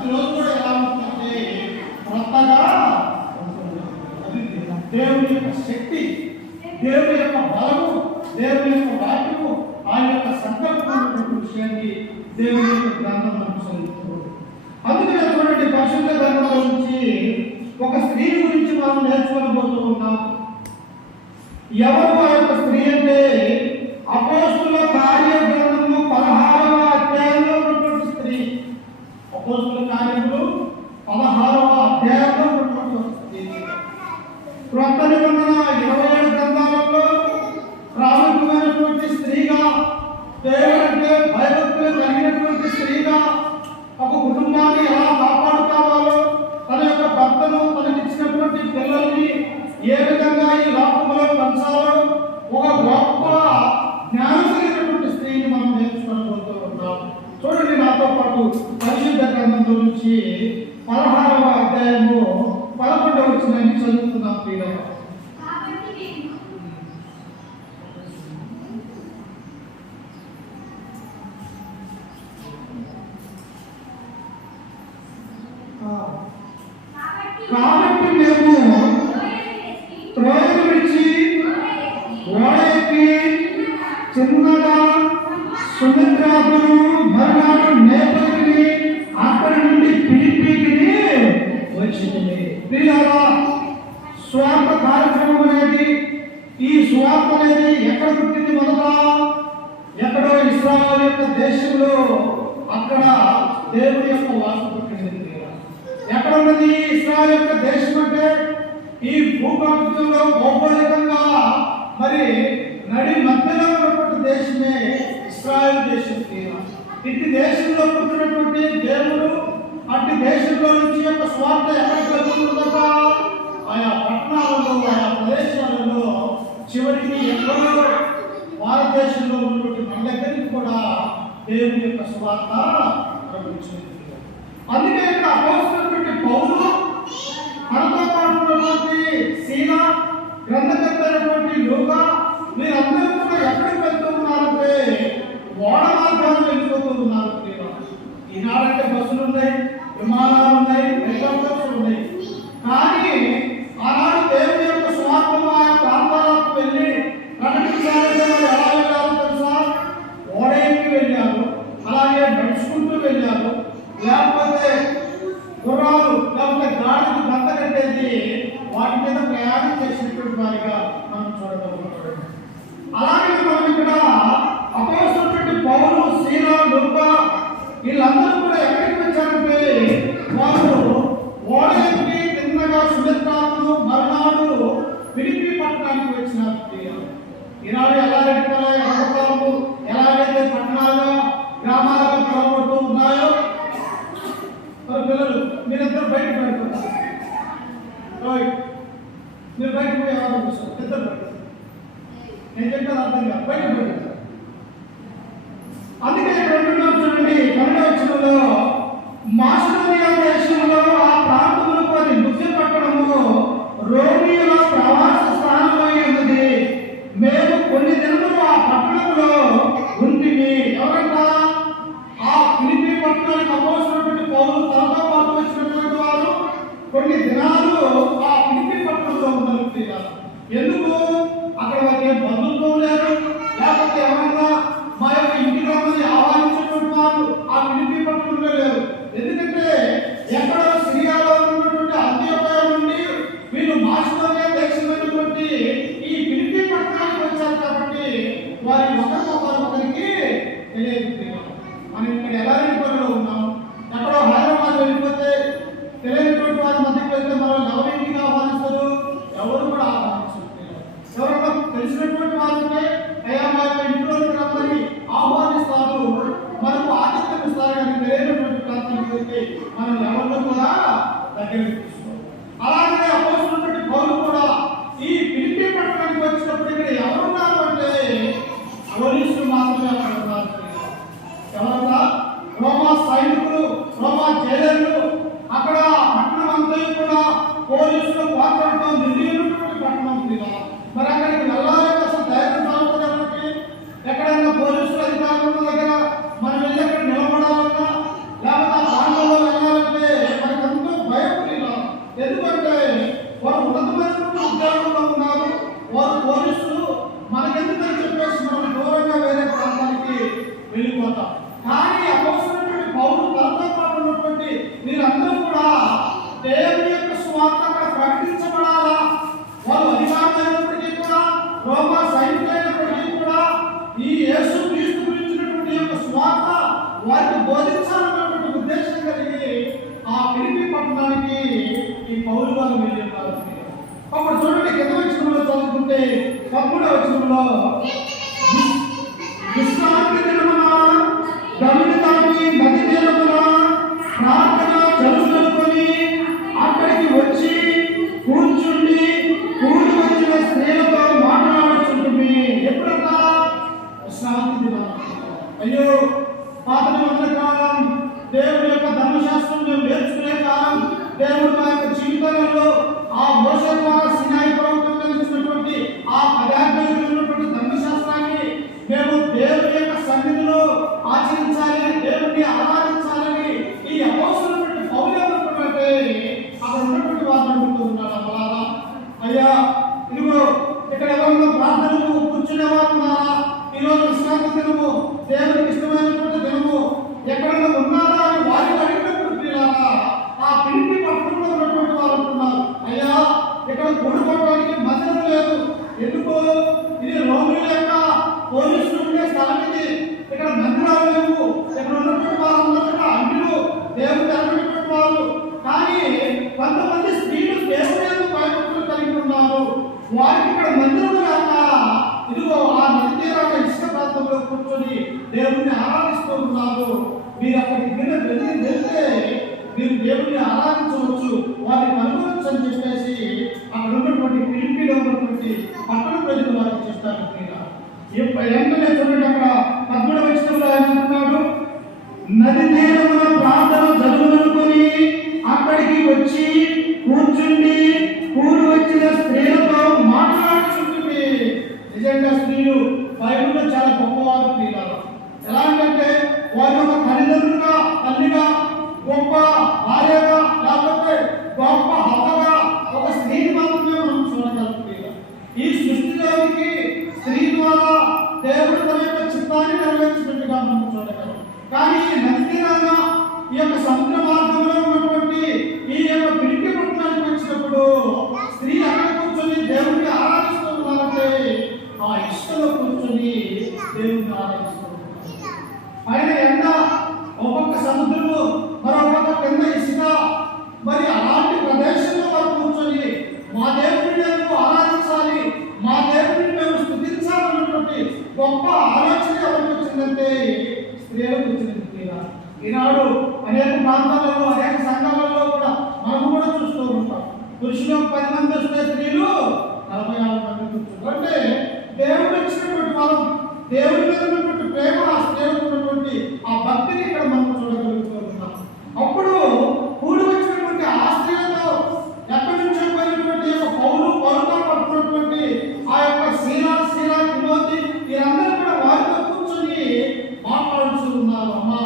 ప్రతిరోజు కూడా ఎలా ఉంటుందంటే కొత్తగా ఉంటుంది. అది దేవుని యొక్క శక్తి, దేవుని యొక్క బలము, దేవుని యొక్క వాక్యము, ఆయన యొక్క సంకల్పం విషయాన్ని దేవుని యొక్క గ్రంథం మనకు చదువుతుంది. అందుకనే చూడండి, పరిశుద్ధ గ్రంథంలో నుంచి ఒక స్త్రీ గురించి మనం నేర్చుకోబోతూ ఉన్నాం. ఎవరు ఆ యొక్క స్త్రీ అంటే అపోస్తుల కార్య గ్రంథము 16వ అధ్యాయంలో ఉన్నటువంటి స్త్రీ. అపోస్తుల కార్యములు 16వ అధ్యాయంలో ఉన్నటువంటి స్త్రీ. క్రొత్త నిబంధన 27 గ్రంథాలలో ప్రాముఖ్యమైనటువంటి స్త్రీగా, దేవుడంటే భయభక్తులు కలిగినటువంటి స్త్రీగా, ఒక కుటుంబాన్ని ఎలా కాపాడుకోవాలో, తన యొక్క భర్తను, తనకిచ్చినటువంటి పిల్లల్ని ఏ విధంగా ఈ లోకంలో పంచాలో, ఒక గొప్ప జ్ఞానం కలిగినటువంటి స్త్రీని మనం నేర్చుకోబోతూ ఉంటాం. చూడండి, నాతో పాటు పరిశుద్ధ గ్రంథంలో నుంచి 16వ అధ్యాయము 11వ వచనాన్ని చదువుతున్నాం. ప్రియులారా, కాబట్టి మేము త్రోయను విడిచి ఓడ ఎక్కి చిన్నగా సముద్రపును మరునాడు నేపథ్యని అక్కడి నుండి ఫిలిప్పీకి వచ్చింది. ప్రియులారా, స్వార్థ కార్యక్రమం అనేది, ఈ స్వార్థ అనేది ఎక్కడ పుట్టింది? మొదట ఎక్కడో ఇశ్రాయేలు యొక్క దేశంలో, అక్కడ దేవుడి యొక్క వాసు పుట్టింది. ఎక్కడ ఉన్నది ఇశ్రాయేలు యొక్క దేశం అంటే? ఈ భూప్రపంచంలో భౌగోళికంగా మరి నడి మధ్యలో ఉన్నటువంటి దేశమే ఇశ్రాయేలు దేశం. ఇటు దేశంలో పుట్టినటువంటి దేవుడు అటు దేశంలో నుంచి యొక్క స్వార్థ ఎక్కడికి వెళ్తుందట? ఆయా పట్టణాలలో, ఆయా ప్రదేశాలలో, చివరికి ఎక్కడో భారతదేశంలో ఉన్నటువంటి మన దగ్గరికి కూడా దేవుని యొక్క స్వార్థ ప్రకటించింది. అందుకే ఇక్కడ అపోస్తలుడైనటువంటి పౌలు, మనతో పాటు ఉన్నటువంటి సీల, గ్రంథకర్త అయినటువంటి లూకా, మీరందరూ కూడా ఎక్కడికి వెళ్తూ ఉన్నారంటే ఓడ మార్గాన్ని వెళ్ళిపోతూ ఉన్నారు. ఈనాడంటే బస్సులు ఉన్నాయి, విమానాలు ఉన్నాయి, హెలికాప్టర్స్ ఉన్నాయి. కానీ ఆనాడు దేవుని యొక్క స్వార్థం ఆయా ప్రాంతాలకు వెళ్ళి ప్రకటించాలంటే మరి ఎలా వెళ్ళారు తెలుసా? ఓడ ఎక్కి వెళ్ళారు, అలాగే నడుచుకుంటూ వెళ్ళారు, లేకపోతే గుర్రాలు, లేకపోతే గాడికి గంట కట్టేది, వాటి మీద ప్రయాణం చేసినటువంటి వారిగా మనం చూడగలుగుతాం. అలాగే మనం ఇక్కడ అపోస్తలుడైనటువంటి పౌలు, సీల, లూకా వీళ్ళందరూ కూడా ఎక్కడికి వచ్చారంటే వారు ఓడ ఎక్కి తిన్నగా సుమిత్రాలను మరునాడు ఫిలిప్పీ పట్టణానికి వచ్చినారు. ఈనాడు ఎలాగైతే పట్టణాలుగా గ్రామాలుగా పిలవబడుతూ ఉన్నాయో, పిల్లలు మీరందరూ బయటకు పెడుతున్నారు. మీరు బయటకు పోయి ఎవరు చూస్తారు? ఇద్దరు పెడతారు. నేను చెప్పేది అర్థం కాదు, బయటకు పెడతారు. అందుకే చూడండి, 12వ వచనంలో మాసిదోనియా దేశంలో ఆ ప్రాంతములకు అది ముఖ్య పట్టణము రోమియుల ప్రవాస స్థానమై ఉన్నది. మేము కొన్ని దినములు ఆ పట్టణంలో ఉంటిమి. ఎవరంట? ఆ ఫిలిప్పీ పట్టణానికి అపోస్తలుడైనటువంటి పౌలు తనతో పాటు వచ్చినటువంటి వారు కొన్ని దినాలు ఆ ఫిలిప్పీ పట్టణంలో ఉన్నారు. ఎందుకు? అక్కడ వారికి బంధుత్వం లేదు, లేకపోతే ఎవరన్నా మా యొక్క ఇంటికి రమ్మని ఆహ్వానించినటువంటి వారు ఆ ఫిలిప్పీ పట్టణంలో లేరు. ఎందుకంటే ఎక్కడో సిరియాలో ఉన్నటువంటి అంత్యోకయ నుండి వీళ్ళు మాసిదోనియా దేశమైనటువంటి ఈ ఫిలిప్పీ పట్టణానికి వచ్చారు. కాబట్టి వారి ఒకరికి తెలియదు. మనం ఇక్కడ ఎలా వెళ్ళిపోయిలో ఉన్నాం? ఎక్కడో హైదరాబాద్ వెళ్ళిపోతే తెలియనటువంటి వారి మధ్యకి వెళ్తే మనం ఎవరింటికి ఆహ్వానిస్తారు? ఎవరు కూడా ఆహ్వానించారు. ఎవరన్నా తెలిసినటువంటి వారిని అయ్యా మా యొక్క ఇంట్లోకి రమ్మని ఆహ్వానిస్తారు, మనకు ఆతిథ్యం ఇస్తారు. కానీ తెలియనటువంటి ప్రాంతానికి వెళ్తే మనం ఎవరిలో కూడా దగ్గరికి తీసుకోవాలి. అలాగే అపోస్తలుడైనటువంటి పౌలు కూడా ఈ ఫిలిప్పీ పట్టణానికి వచ్చినప్పుడు ఇక్కడ ఎవరున్నారు అంటే పోలీసులు మాత్రమే అక్కడ ఉన్నారు. ఎవరన్నా? రోమా సైనికులు, రోమా జైలర్లు. అక్కడ పట్టణం అంతా కూడా పోలీసుల పాత్రతో నిండినటువంటి పట్టణం. మరి అక్కడికి వెళ్ళాలంటే అసలు ధైర్యం చాలుతుంది. కాబట్టి ఎక్కడైనా పోలీసుల అధికారుల దగ్గర మనం వెళ్ళి అక్కడ నిలబడాలన్నా, లేకపోతే ఆ ప్రాంతంలో వెళ్ళాలంటే చూడండి కింద వచనంలో చదువుకుంటే 13వ వచనంలో విశ్రాంతి దినమున గమని తాకి నది తీరమున ప్రార్థన జరుగుకొని అక్కడికి వచ్చి కూర్చుండి కూడి వచ్చిన స్త్రీలతో మాట్లాడుచుంటుంది. ఎప్పుడంతా? విశ్రాంతి దినం. అయ్యో, పాత నిబంధన కాలం, దేవుడి యొక్క ధర్మశాస్త్రం మేము నేర్చుకునే కాలం, దేవుడు మా యొక్క జీవితంలో ఆ మోసే ద్వారా సినాయి పర్వతంలో ఇచ్చినటువంటి ఆ పదార్థాలు ఉన్నటువంటి ధర్మశాస్త్రాన్ని మేము దేవుడి యొక్క సన్నిధిలో ఆచరించాలి, దేవుడిని ఆరాధించాలని ఈ అపోస్తలుడు పౌలు ఏమంటున్నాడంటే అక్కడ ఉన్నటువంటి వారిని అడుగుతున్నాడు, అమ్మలారా అయ్యా ఇదిగో ఇక్కడ ఎవరన్నా ప్రార్థనకు కూర్చునే వారు ఉన్నారా? ఈరోజు విశ్రాంతి దినము, దేవుడికి ఇష్టమైనటువంటి దినము, ఎక్కడైనా ఉన్నారా అని వారిని అడిగినప్పుడు ప్రియులారా ఆ పిలిపి పట్టణంలో ఉన్నటువంటి వారు అంటున్నారు, అయ్యా ఇక్కడ కూడుకోవడానికి మందిరం లేదు. ఎందుకో? ఇది రోమిల యొక్క పోలీసులు ఉండే స్థలం, ఇది ఇక్కడ మందిరాలు లేవు. ఇక్కడ ఉన్నటువంటి వారందరూ కూడా అన్యులు, దేవుడు అన్నటువంటి వారు. కానీ కొంతమంది స్త్రీలు దేవుడు యొక్క భయభక్తులు కలిగి ఉన్నారు. వారికి ఇక్కడ మందిరం లేక ఇదిగో ఆ నది తీరాల ఇసుక ప్రాంతంలో కూర్చొని దేవుడిని ఆరాధిస్తూ ఉన్నారు. మీరు అక్కడికి వెళ్తే మీరు దేవుడిని ఆరాధించవచ్చు, వారిని కనుగొనవచ్చు అని చెప్పేసి అక్కడ ఉన్నటువంటి పిలిపిలో ఉన్నటువంటి పట్టణ ప్రజలు వారికి చెప్తారు. వెంటనే చూడండి అక్కడ 13వ వచనంలో ఏమంటున్నాడు? నది తీరమున ప్రార్థన జరుగునుకొని అక్కడికి వచ్చి కూర్చుండి కూడి వచ్చిన స్త్రీలతో మాట్లాడుచుంటుంది. నిజంగా స్త్రీలు బైబిల్లో చాలా గొప్పవారు ప్రియులారా. ఎలా అంటే వారి యొక్క తల్లిదండ్రులుగా, తల్లిగా, గొప్ప భార్యగా, లేకపోతే గొప్ప హతగా ఒక స్త్రీని మాత్రమే మనం చూడగలుగుతాం. ఈ సృష్టిలోనికి స్త్రీ ద్వారా దేవుడు తన యొక్క చిత్తాన్ని నెరవేర్చినట్టుగా మనం చూడగలం. కానీ నది తీరాన ఈ యొక్క సముద్ర మార్గంలో ఉన్నటువంటి ఈ యొక్క పిలిపి పట్టణానికి వచ్చినప్పుడు స్త్రీ అక్కడ కూర్చొని దేవుడిని ఆరాధిస్తూ ఉన్నారంటే ఆ ఇష్టంలో కూర్చొని దేవుడిని ఆరాధిస్తూ ఉన్నారు. పైన ఎండ, ఒక్కొక్క సముద్రము, మరొక కింద ఇసుక, మరి అలాంటి ప్రదేశంలో వారు కూర్చొని మా దేవుడిని మేము ఆరాధించాలి, మా దేవుడిని మేము స్తుతించాలన్నటువంటి గొప్ప ఆలోచన ఎవరికి వచ్చిందంటే స్త్రీలకు వచ్చింది. ఈనాడు అనేక ప్రాంతాలలో, అనేక సంఘాలలో కూడా మనము కూడా చూస్తూ ఉంటాం. పురుషులు 10 మంది వస్తే స్త్రీలు 46 మంది కూర్చుంటారు. అంటే దేవుడు ఇచ్చినటువంటి మనం, దేవుడి మీద ఉన్నటువంటి ప్రేమ, ఆ స్త్రీలకు ఉన్నటువంటి ఆ భక్తిని ఇక్కడ మనం చూడగలుగుతూ ఉన్నాం. అప్పుడు కూడి వచ్చినటువంటి ఆ స్త్రీలతో ఎక్కడి నుంచో పోయినటువంటి యొక్క పౌరుగా పడుతున్నటువంటి ఆ యొక్క సీలా, తిమోతి వీరందరూ కూడా వారితో కూర్చొని మాట్లాడుతూ ఉన్నారు. అమ్మా,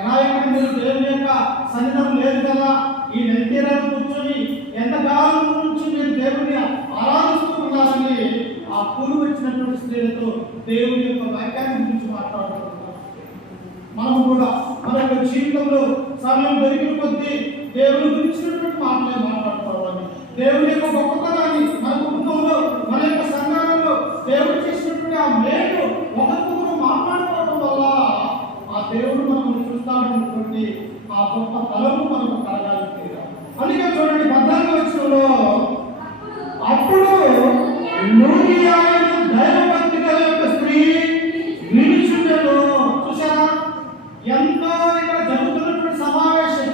ఎలా ఇక్కడ మీరు దేవుని యొక్క సన్నిధం లేదు కదా, ఈ నది తీరాన్ని కూర్చొని ఎంతకాలం నుంచి మీరు దేవుని ఆరాధిస్తూ ఉన్నారని ఆ కూడి వచ్చినటువంటి స్త్రీలతో దేవుని యొక్క వాక్యాన్ని గురించి మాట్లాడుతున్నారు. మనం కూడా మన యొక్క జీవితంలో సమయం దొరికిన కొద్దీ దేవుని గురించినటువంటి మాటలే మాట్లాడుకోవాలి. దేవుని యొక్క గొప్పతనాన్ని మన కుటుంబంలో, మన యొక్క సంఘాలలో దేవుడు చేసినటువంటి ఆ మేలు ఒకరికొకరు మాట్లాడుకోవడం వల్ల ఆ దేవుడు మనం చూస్తామన్నటువంటి ఆ గొప్ప తలము మనకు కలగాలి. అందుకే చూడండి 14వ వచనంలో అప్పుడు లూదియాయను దైవభక్తి గల యొక్క స్త్రీ వినుచుండెను. చూసారా, ఎంతో ఇక్కడ జరుగుతున్నటువంటి సమావేశం.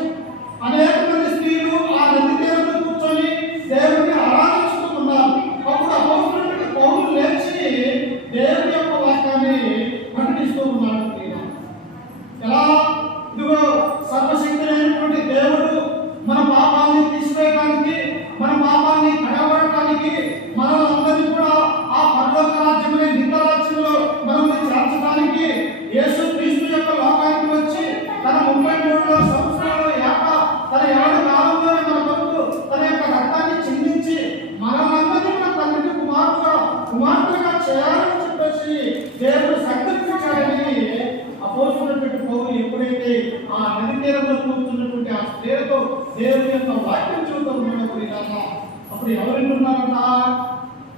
అనేక మంది స్త్రీలు ఆ నది తీరంలో కూర్చొని దేవుడిని ఆరాధిస్తూ ఉన్నారు. అప్పుడు అపోస్తలుడు పౌలు లేచి దేవుని యొక్క వాక్యాన్ని ప్రకటిస్తూ ఉన్నాడు. ఎలా? ఇదిగో సర్వశక్తుడైనటువంటి దేవుడు మన పాపాన్ని తీసివేయడానికి, మన పాపాన్ని కడగడానికి, మనలందరినీ కూడా ఆ పరలోక రాజ్యమనే నిత్య రాజ్యంలో మనల్ని చేర్చడానికి యేసు క్రీస్తు యొక్క లోకానికి వచ్చి తన 33 సంవత్సరాల యాక తన 7 కాలంలోనే మన కొరకు తన యొక్క రక్తాన్ని చిందించి మనలందరినీ కూడా తండ్రికి కుమార్తెగా చేయాలని చెప్పేసి దేవుడు సంకల్పించాడని అపోస్తలుడు పౌలు ఎప్పుడైతే ఆ నది తీరంలో కూర్చున్నటువంటి ఆ స్త్రీలతో దేవుని యొక్క వాక్యం చూస్తూ ఉన్నాడు, అప్పుడు ఎవరున్నారంట?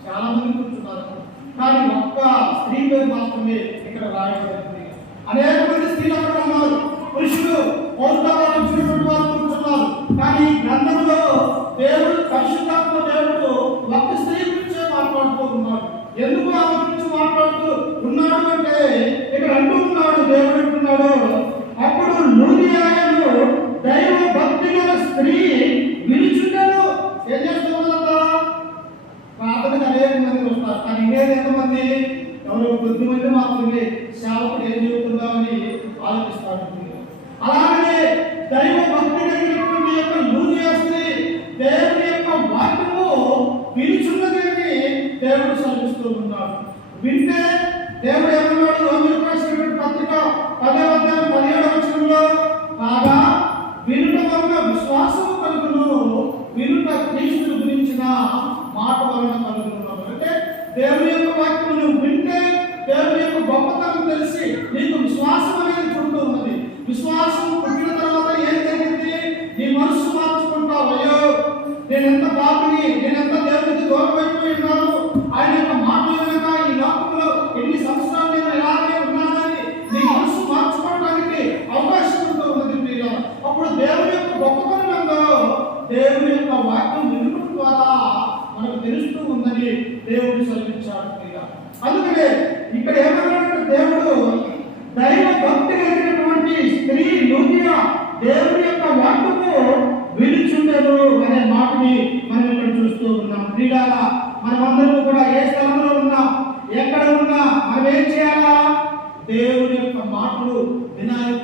చాలా మంది కూర్చున్నారు. కానీ ఒక్క స్త్రీ పేరు మాత్రమే ఇక్కడ రాయబడింది. అనేక మంది స్త్రీలు అక్కడ ఉన్నారు, పురుషులు వచ్చినటువంటి వారు కూర్చున్నారు. కానీ గ్రంథంలో దేవుడు, పరిశుద్ధాత్మ దేవుడు ఒక్క నేనెంత పాపిని, నేనెంత దేవుడికి దూరం అయిపోయి ఉన్నాను, ఆయన యొక్క మాటలు కనుక ఈ లోకంలో ఎన్ని సంవత్సరాలు నేను ఇలాగే ఉన్నానని నీ మనసు మార్చుకోవడానికి అవకాశం ఉంటూ ఉన్నది ప్రియుల. అప్పుడు దేవుని యొక్క గొప్పతనం ఉందో దేవుని యొక్క వాక్యం వినడం ద్వారా మనకు తెలుస్తూ ఉందని దేవుడు సెలవించాడు ప్రియుల. అందుకనే ఇక్కడ ఏమన్నాడంటే దేవుడు దైవ భక్తి కలిగినటువంటి స్త్రీ లూదియా దేవుని యొక్క వాక్కుకు వినుచుండెను అనే మాటని మనం ఇక్కడ చూస్తూ ఉన్నాం. ప్రియులారా, మనమందరం కూడా ఏ స్థలంలో ఉన్నా, ఎక్కడ ఉన్నా మనం ఏం చేయాలా? దేవుని యొక్క మాటలు వినాలి.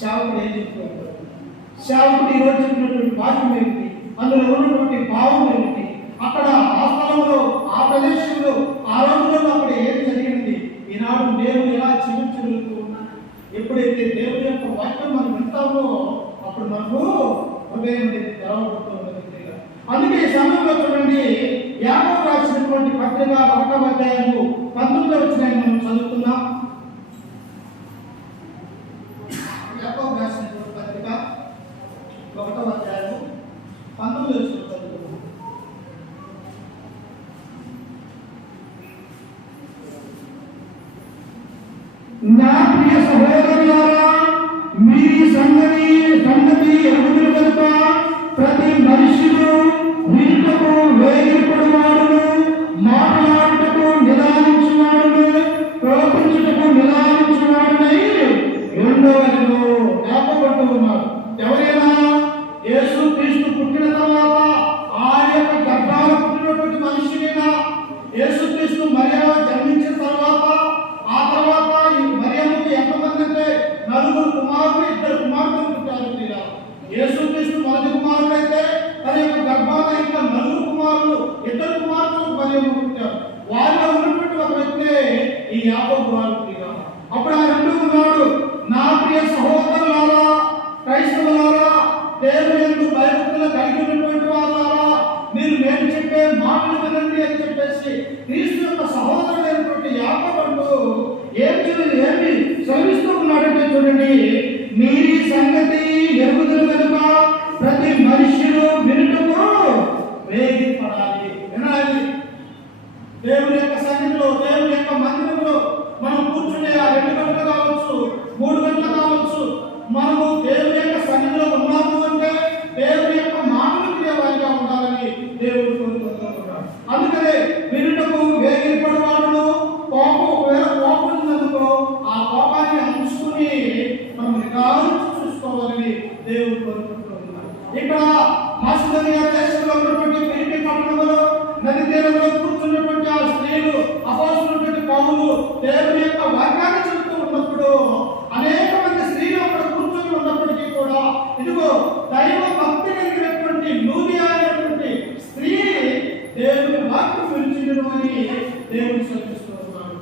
సేవకుడు ఏం చెప్తాడు? సేవకుడు ఈరోజు చెప్పినటువంటి వాక్యం ఏమిటి, అందులో ఉన్నటువంటి భావం ఏమిటి, అక్కడ ఆ స్థలంలో ఆ ప్రదేశంలో ఆ రోజుల్లో అక్కడ ఏం జరిగింది, ఈనాడు దేవుడు ఎలా జీవించగలుగుతూ ఉన్నాడు. ఎప్పుడైతే దేవుని యొక్క వాక్యం మనం వింటామో అప్పుడు మనకు హృదయం తెరవబడుతూ ఉన్నది. అందుకే ఈ సమయంలో చూడండి, యాకోబు రాసినటువంటి పత్రిక 1వ అధ్యాయము 19వ వచనాన్ని మనం చదువుతున్నాం. యాకోబు రాసినటువంటి పత్రిక 1వ అధ్యాయము 19వ వచనం చదువుతున్నాం. నా ప్రియ సహోదరులారా, మీ సంగతి ఎరుగుదల కనుక ప్రతి మనుషులు వినుటకు వేగిరపడువాడును, మాట్లాడుటకు నిదానించువాడును, ప్రవర్తించుటకు నిదానించువాడునై ఉండవలెను. జ్ఞాపకపడుతూ ఉన్నారు. ఎవరైనా యేసు క్రీస్తు పుట్టిన తర్వాత ఆయన యొక్క గర్భాలు పుట్టినటువంటి మనిషినైనా, యేసు క్రీస్తు మరియ జన్మించిన తర్వాత ఆ తర్వాత ఈ మరియమ్మకి ఎంతమంది అంటే 4 కుమారులు 2 కుమార్తెలు పుట్టారు. యేసుక్రీస్తు మొదటి కుమారుడు అయితే తన యొక్క గర్భాన ఇంకా 4 కుమారులు 2 కుమార్తెలు మరియమ్మ పుట్టారు. వారిలో ఉన్నటువంటి ఒక వ్యక్తే ఈ యాకోబు వారు. అప్పుడు ఆ రెండు ఉన్నాడు, నా ప్రియ సహోదరులారా, క్రైస్తవులారా, దేవుని యందు భయభక్తులు కలిగి ఉన్నటువంటి వారులారా, మీరు నేను చెప్పే మాటలు వినండి అని చెప్పేసి క్రీస్తు యొక్క సహోదరుడైనటువంటి యాకోబు ఏమి శ్రమిస్తూ ఉన్నాడంటే చూడండి, మీరీ సంగతి ఎరుగుదల కనుక ప్రతి మనుషులు వినుటకు వేగిరపడాలి, వినాలి. దేవుని యొక్క సన్నిధిలో, దేవుని యొక్క మందిరంలో మనం కూర్చునే ఆ 2 గంటలు కావచ్చు, 3 గంటలు కావచ్చు, మనము దేవుని యొక్క సన్నిధిలో ఉన్నాము అంటే దేవుని యొక్క మాటలు వినేవారిగా ఉండాలని దేవుడు కోరుకుంటున్నాడు. అందుకనే వినుటకు వేగిరపడేవాడును, ఒకవేళ కోపం ఉందనుకో ఆ కోపాన్ని అంచుకుని మనం నిదానించి చూసుకోవాలని దేవుడు కోరుకుంటున్నాడు. ఇక్కడ మాసిదోనియా దేశంలో ఉన్నటువంటి ఫిలిప్పీ పట్టణంలో నది తీరంలో కూర్చున్నటువంటి ఆ స్త్రీలు, అపోస్తలుడైన పౌలు దేవుని యొక్క వాక్యాన్ని చెబుతూ ఉన్నప్పుడు అనేక మంది స్త్రీలు అక్కడ కూర్చొని ఉన్నప్పటికీ కూడా ఇదిగో దైవ భక్తి కలిగినటువంటి లూదియా అనేటువంటి స్త్రీ దేవుని వాక్యం వినిచిండును అని దేవుడు సూచిస్తూ ఉన్నాడు.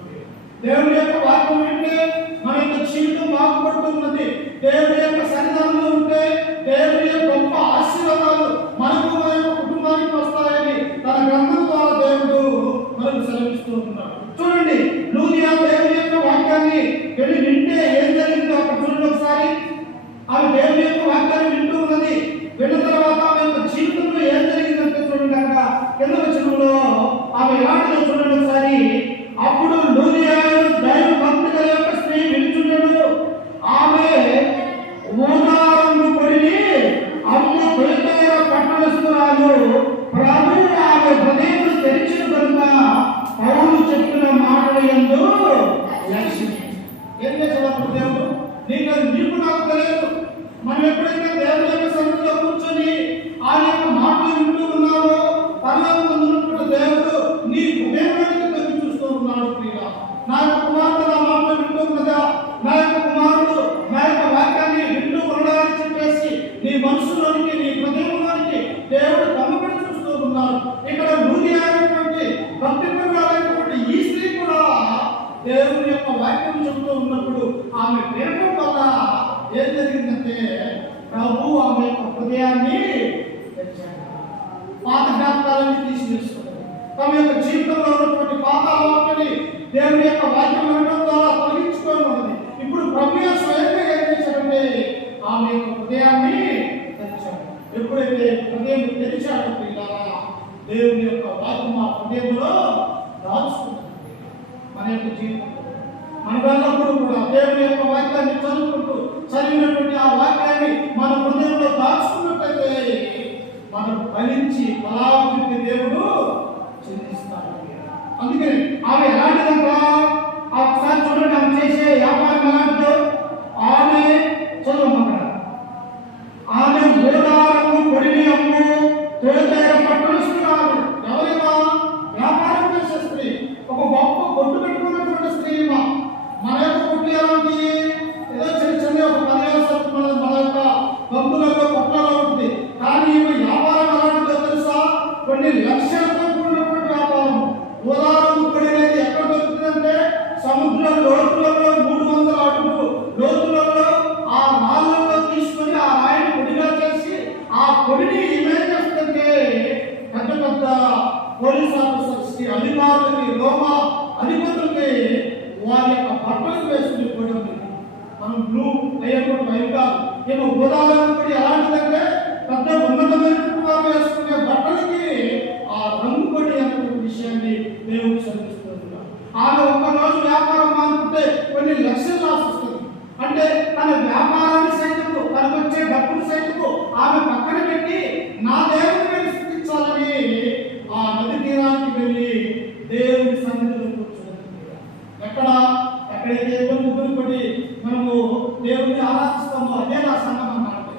దేవుని యొక్క వాక్యం వింటే మన యొక్క జీవితం బాగుపడుతున్నది. దేవుని యొక్క సన్నిధానంలో ఉంటే దేవుని యొక్క గొప్ప ఆశీర్వాదాలు మనకు, మన యొక్క కుటుంబానికి వస్తాయని తన గ్రంథం ద్వారా దేవుడు మనకు సెలవిస్తూ ఉన్నాడు. చూడండి, లూదియా దేవుని యొక్క వాక్యాన్ని వెళ్ళి వింటే ఏం జరిగిందో అక్కడ చూడండి ఒకసారి. ఆమె దేవుని యొక్క వాక్యాన్ని వింటూ ఉన్నది. విన్న తర్వాత ఆమె యొక్క జీవితంలో ఏం జరిగిందంటే చూడండి, అక్కడ కింద వచనంలో ఆమె ఎలాంటిదో చూడండి ఒకసారి. అప్పుడు లూదియా దైవ భక్తి గల యొక్క స్త్రీ వినుచుండెను. ఆమె ఊదారంగు పొడిని అమ్ము తొలితేర పట్టణస్థురాలు. ప్రభువు ఆమె హృదయమును తెరిచిన కనుక పౌలు చెప్పిన మాటల యందు లక్ష్యం. ఏం చేసేవాడు దేవుడు? నీకు నాకు తెలియదు. మనం ఎప్పుడైతే దేవుని యొక్క సన్నిధిలో కూర్చొని ఆయన యొక్క మాటలు వింటూ ఉన్నామో పరలోకమందు ఉన్నటువంటి దేవుడు నీ హృదయంలోనికి తొంగి చూస్తూ ఉన్నాడు. ప్రియుడా, నా యొక్క కుమార్తె నా మాటలు వింటూ ఉన్నదా, నా యొక్క కుమారుడు నా యొక్క వాక్యాన్ని వింటూ ఉండడానికి చెప్పేసి నీ మనసులోనికి, నీ హృదయంలోనికి దేవుడు కమ్మబడి చూస్తూ ఉన్నాడు. ఇక్కడ లూదియా అయినటువంటి భక్తిపరురాలైనటువంటి ఈ స్త్రీ కూడా దేవుని యొక్క వాక్యం చెబుతూ ఉన్నప్పుడు ఆమె వినడం వల్ల ఏం జరిగిందంటే ప్రభు ఆమె యొక్క హృదయాన్ని తెచ్చాడు. పాత జ్ఞాపకాలన్నీ తీసివేసుకున్నారు. తమ యొక్క జీవితంలో ఉన్నటువంటి పాత అలవాట్లని దేవుని యొక్క వాక్యం వినడం ద్వారా తొలగించుకొని ఉన్నది. ఇప్పుడు ప్రభు స్వయంగా ఏం చేశాడంటే ఆమె యొక్క హృదయాన్ని తెచ్చాడు. ఎప్పుడైతే హృదయం తెరిచాడో ప్రియులారా, దేవుని యొక్క వాక్యం మా హృదయంలో దాచుకుంటుంది. మన యొక్క జీవితంలో మన వెళ్ళప్పుడు కూడా దేవుని యొక్క వాక్యాన్ని చదువుకుంటూ చదివినటువంటి ఆ వాక్యాన్ని మన హృదయంలో దాచుకున్నట్లయితే మనకు ఫలించి ఫలాభివృద్ధి దేవుడు చెందిస్తాడు. అందుకని ఆమె ఎలాంటిదంట, ఒకసారి చూడండి, ఆమె చేసే వ్యాపారం ఎలాంటిదో. ఆమె చదువు, ఆమె గోదారము పొడిని అమ్ము తోటైన పట్టణస్తురాలు. ఎవరిమా? వ్యాపారం చేసే స్త్రీ, ఒక గొప్ప కొట్టు పెట్టుకున్నటువంటి స్త్రీ. మన యొక్క కొట్టు ఎలాంటి, ఏదో చిన్న చిన్న ఒక 10,000 సరుకు మన యొక్క గంతులలో కొట్లలో ఉంటుంది. కానీ ఈమె వ్యాపారం ఎలాంటిదో తెలుసా? కొన్ని లక్షలతో కూడినటువంటి వ్యాపారం. గోదావరి పొడి అనేది ఎక్కడ దొరుకుతుందంటే సముద్ర లోతులలో 300 అడుగులు లోతులలో ఆ రాళ్ళలో తీసుకొని ఆ రాయిని పొడిగా చేసి ఆ పొడిని ఏమేం చేస్తుంటే పెద్ద పెద్ద పోలీస్ ఆఫీసర్స్ కి, అధికారులకి, రోమా అధిపతులకి వారి యొక్క బట్టలు వేసుకుని పొడి ఉంది. మనం బ్లూ అయ్యేటువంటి వైద్యాలు ఏమో గోదావరి పొడి ఎలాంటిదంటే పెద్ద ఉన్నతమైనటువంటి వారు వేసుకునే బట్టలకి ఆ రంగు పొడి అనేటువంటి విషయాన్ని దేవుడు చదివిస్తున్నారు. ఆమె ఒక్కరోజు వ్యాపారం మానుకుంటే కొన్ని లక్షలు లాస్ వస్తుంది. అంటే తన వ్యాపారాన్ని సైతము, తనకు వచ్చే డబ్బులు సైతము ఆమె పక్కన పెట్టి నా దేవుని స్థుతించాలని ఆ నది తీరానికి వెళ్ళి దేవుని సన్నిధిలో కూర్చుంది. ఎక్కడైతే ముగ్గురు పడి మనము దేవుని ఆరాధిస్తామో అదే నా సంఘం అన్నాడు.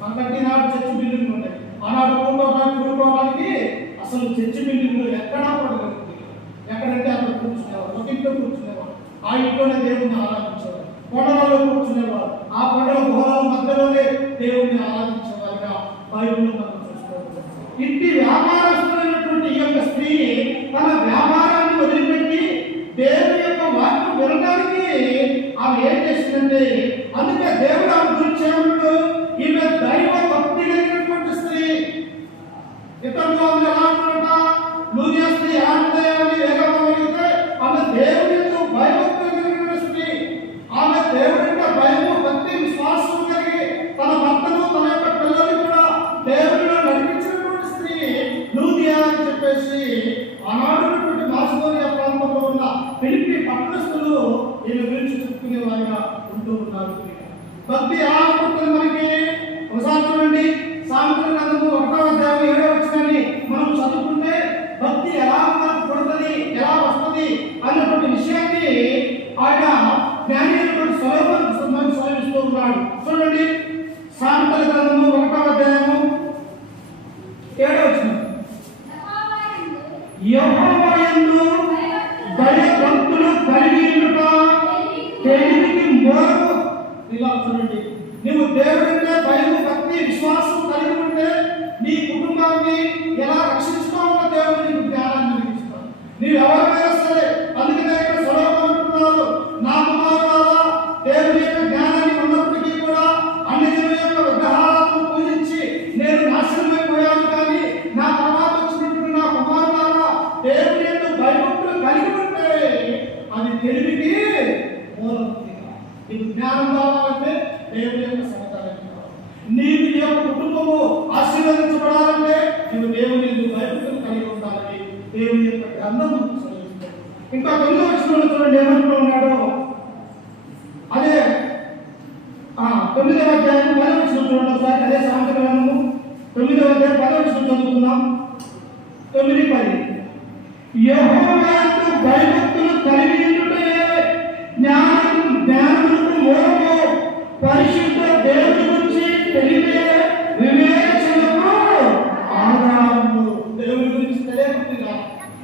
మనకంటే నాడు చర్చి బిల్డింగ్లు ఉంటాయి. ఆనాడు కూడుకోవడానికి అసలు చర్చి బిల్డింగ్లు ఎక్కడా పడగలుగుతుంది. ఎక్కడంటే అక్కడ కూర్చునేవారు, ఒక ఇంట్లో కూర్చునేవారు, ఆ ఇంట్లోనే దేవుని ఆరాధించేవారు. కొండలలో కూర్చునేవారు, ఆ కొండల గుహల మధ్యలోనే దేవుని ఆరాధించేవారుగా బైబిల్లో మనం చూసుకోవచ్చు. ఇంటి వ్యాపారస్తులైనటువంటి ఈ యొక్క స్త్రీ తన వ్యాపారాన్ని వదిలిపెట్టి దేవుని యొక్క వాక్యం వినడానికి ఆమె ఏం చేసిందంటే, అందుకే దేవుడు ఆమె గురించి ఏమన్నాడు, ఈమె దైవ భక్తి కలిగినటువంటి స్త్రీ. ఇతరులు ఆమె ఎలా అంటారట, నువ్వు చేస్తే ఎలాంటిదే అని వేగమైతే ఆమె దేవుని భయభక్తులు కలిగిన స్త్రీ. ఆమె దేవుడి భయము, భక్తి, విశ్వాసం కలిగి తన భర్తను, తన యొక్క పిల్లల్ని కూడా దేవుడిలో నడిపించినటువంటి స్త్రీ లూదియా అని చెప్పేసి ఆనాడున్నటువంటి మాసిదోనియా ప్రాంతంలో ఉన్న ఫిలిప్పీ పట్టణస్థులు ఈమె గురించి చెప్పుకునే వారిగా ఉంటూ ఉన్నారు. భక్తి ఎలా ఉంటుంది మనకి? ఒకసారి చూడండి, సామెతల గ్రంథము 1వ అధ్యాయం 7వ వచనాన్ని మనం చదువుకుంటే భక్తి ఎలా మనకు పుడుతుంది, ఎలా వస్తుంది అన్నటువంటి విషయాన్ని ఆయన జ్ఞాని అయినటువంటి సొలొమోను సెలవిస్తూ ఉన్నాడు. చూడండి, సామెతల గ్రంథము 1వ అధ్యాయము 7వ వచనం. యెహోవా యందు భయభక్తులు కలిగి ఉండుట తెలివికి మూలము. ఇలా చూడండి, నువ్వు దేవుడంటే భయము, భక్తి, విశ్వాసం కలిగి ఉంటే నీ కుటుంబాన్ని ఎలా రక్షించుకోవాలో దేవుడు నీకు జ్ఞానాన్ని అందిస్తాడు. నీవు ఎవరైనా సరే, అందుకనే ఇక్కడ సొలొమోను అంటున్నాడు, నా కుమారులారా, దేవుని యొక్క జ్ఞానాన్ని ఉన్నప్పటికీ కూడా అన్ని జనుల యొక్క విగ్రహాలను పూజించి నేను నాశనమైపోయాను. కానీ నా తర్వాత వచ్చినటువంటి నా కుమారులారా, దేవుని యొక్క భయభక్తులు కలిగి ఉంటే అది తెలివికి మూలం. నీకు జ్ఞానం కావాలంటే దేవుని యొక్క సమాధానం కావాలి. నీకు నీ యొక్క కుటుంబము ఆశీర్వదించబడాలంటే నువ్వు దేవుని భయభక్తులు కలిగి ఉండాలని దేవుని యొక్క గ్రంథము చదివిస్తాడు. ఇంకా 9వ వచనంలో చూడండి ఏమంటూ ఉన్నాడో, అదే 9వ అధ్యాయం 10వ వచనం చూడండి ఒకసారి. అదే సామెతల గ్రంథము 9వ అధ్యాయం 10వ వచనం చదువుకుందాం. 9:10. యెహోవాకు భయభక్తులు కలిగి ఉండుటే జ్ఞానమునకు మూలము, పరిశుద్ధ దేవుని గురించి తెలివే వివేచనకు ఆధారము. దేవుని గురించి తెలియకుండా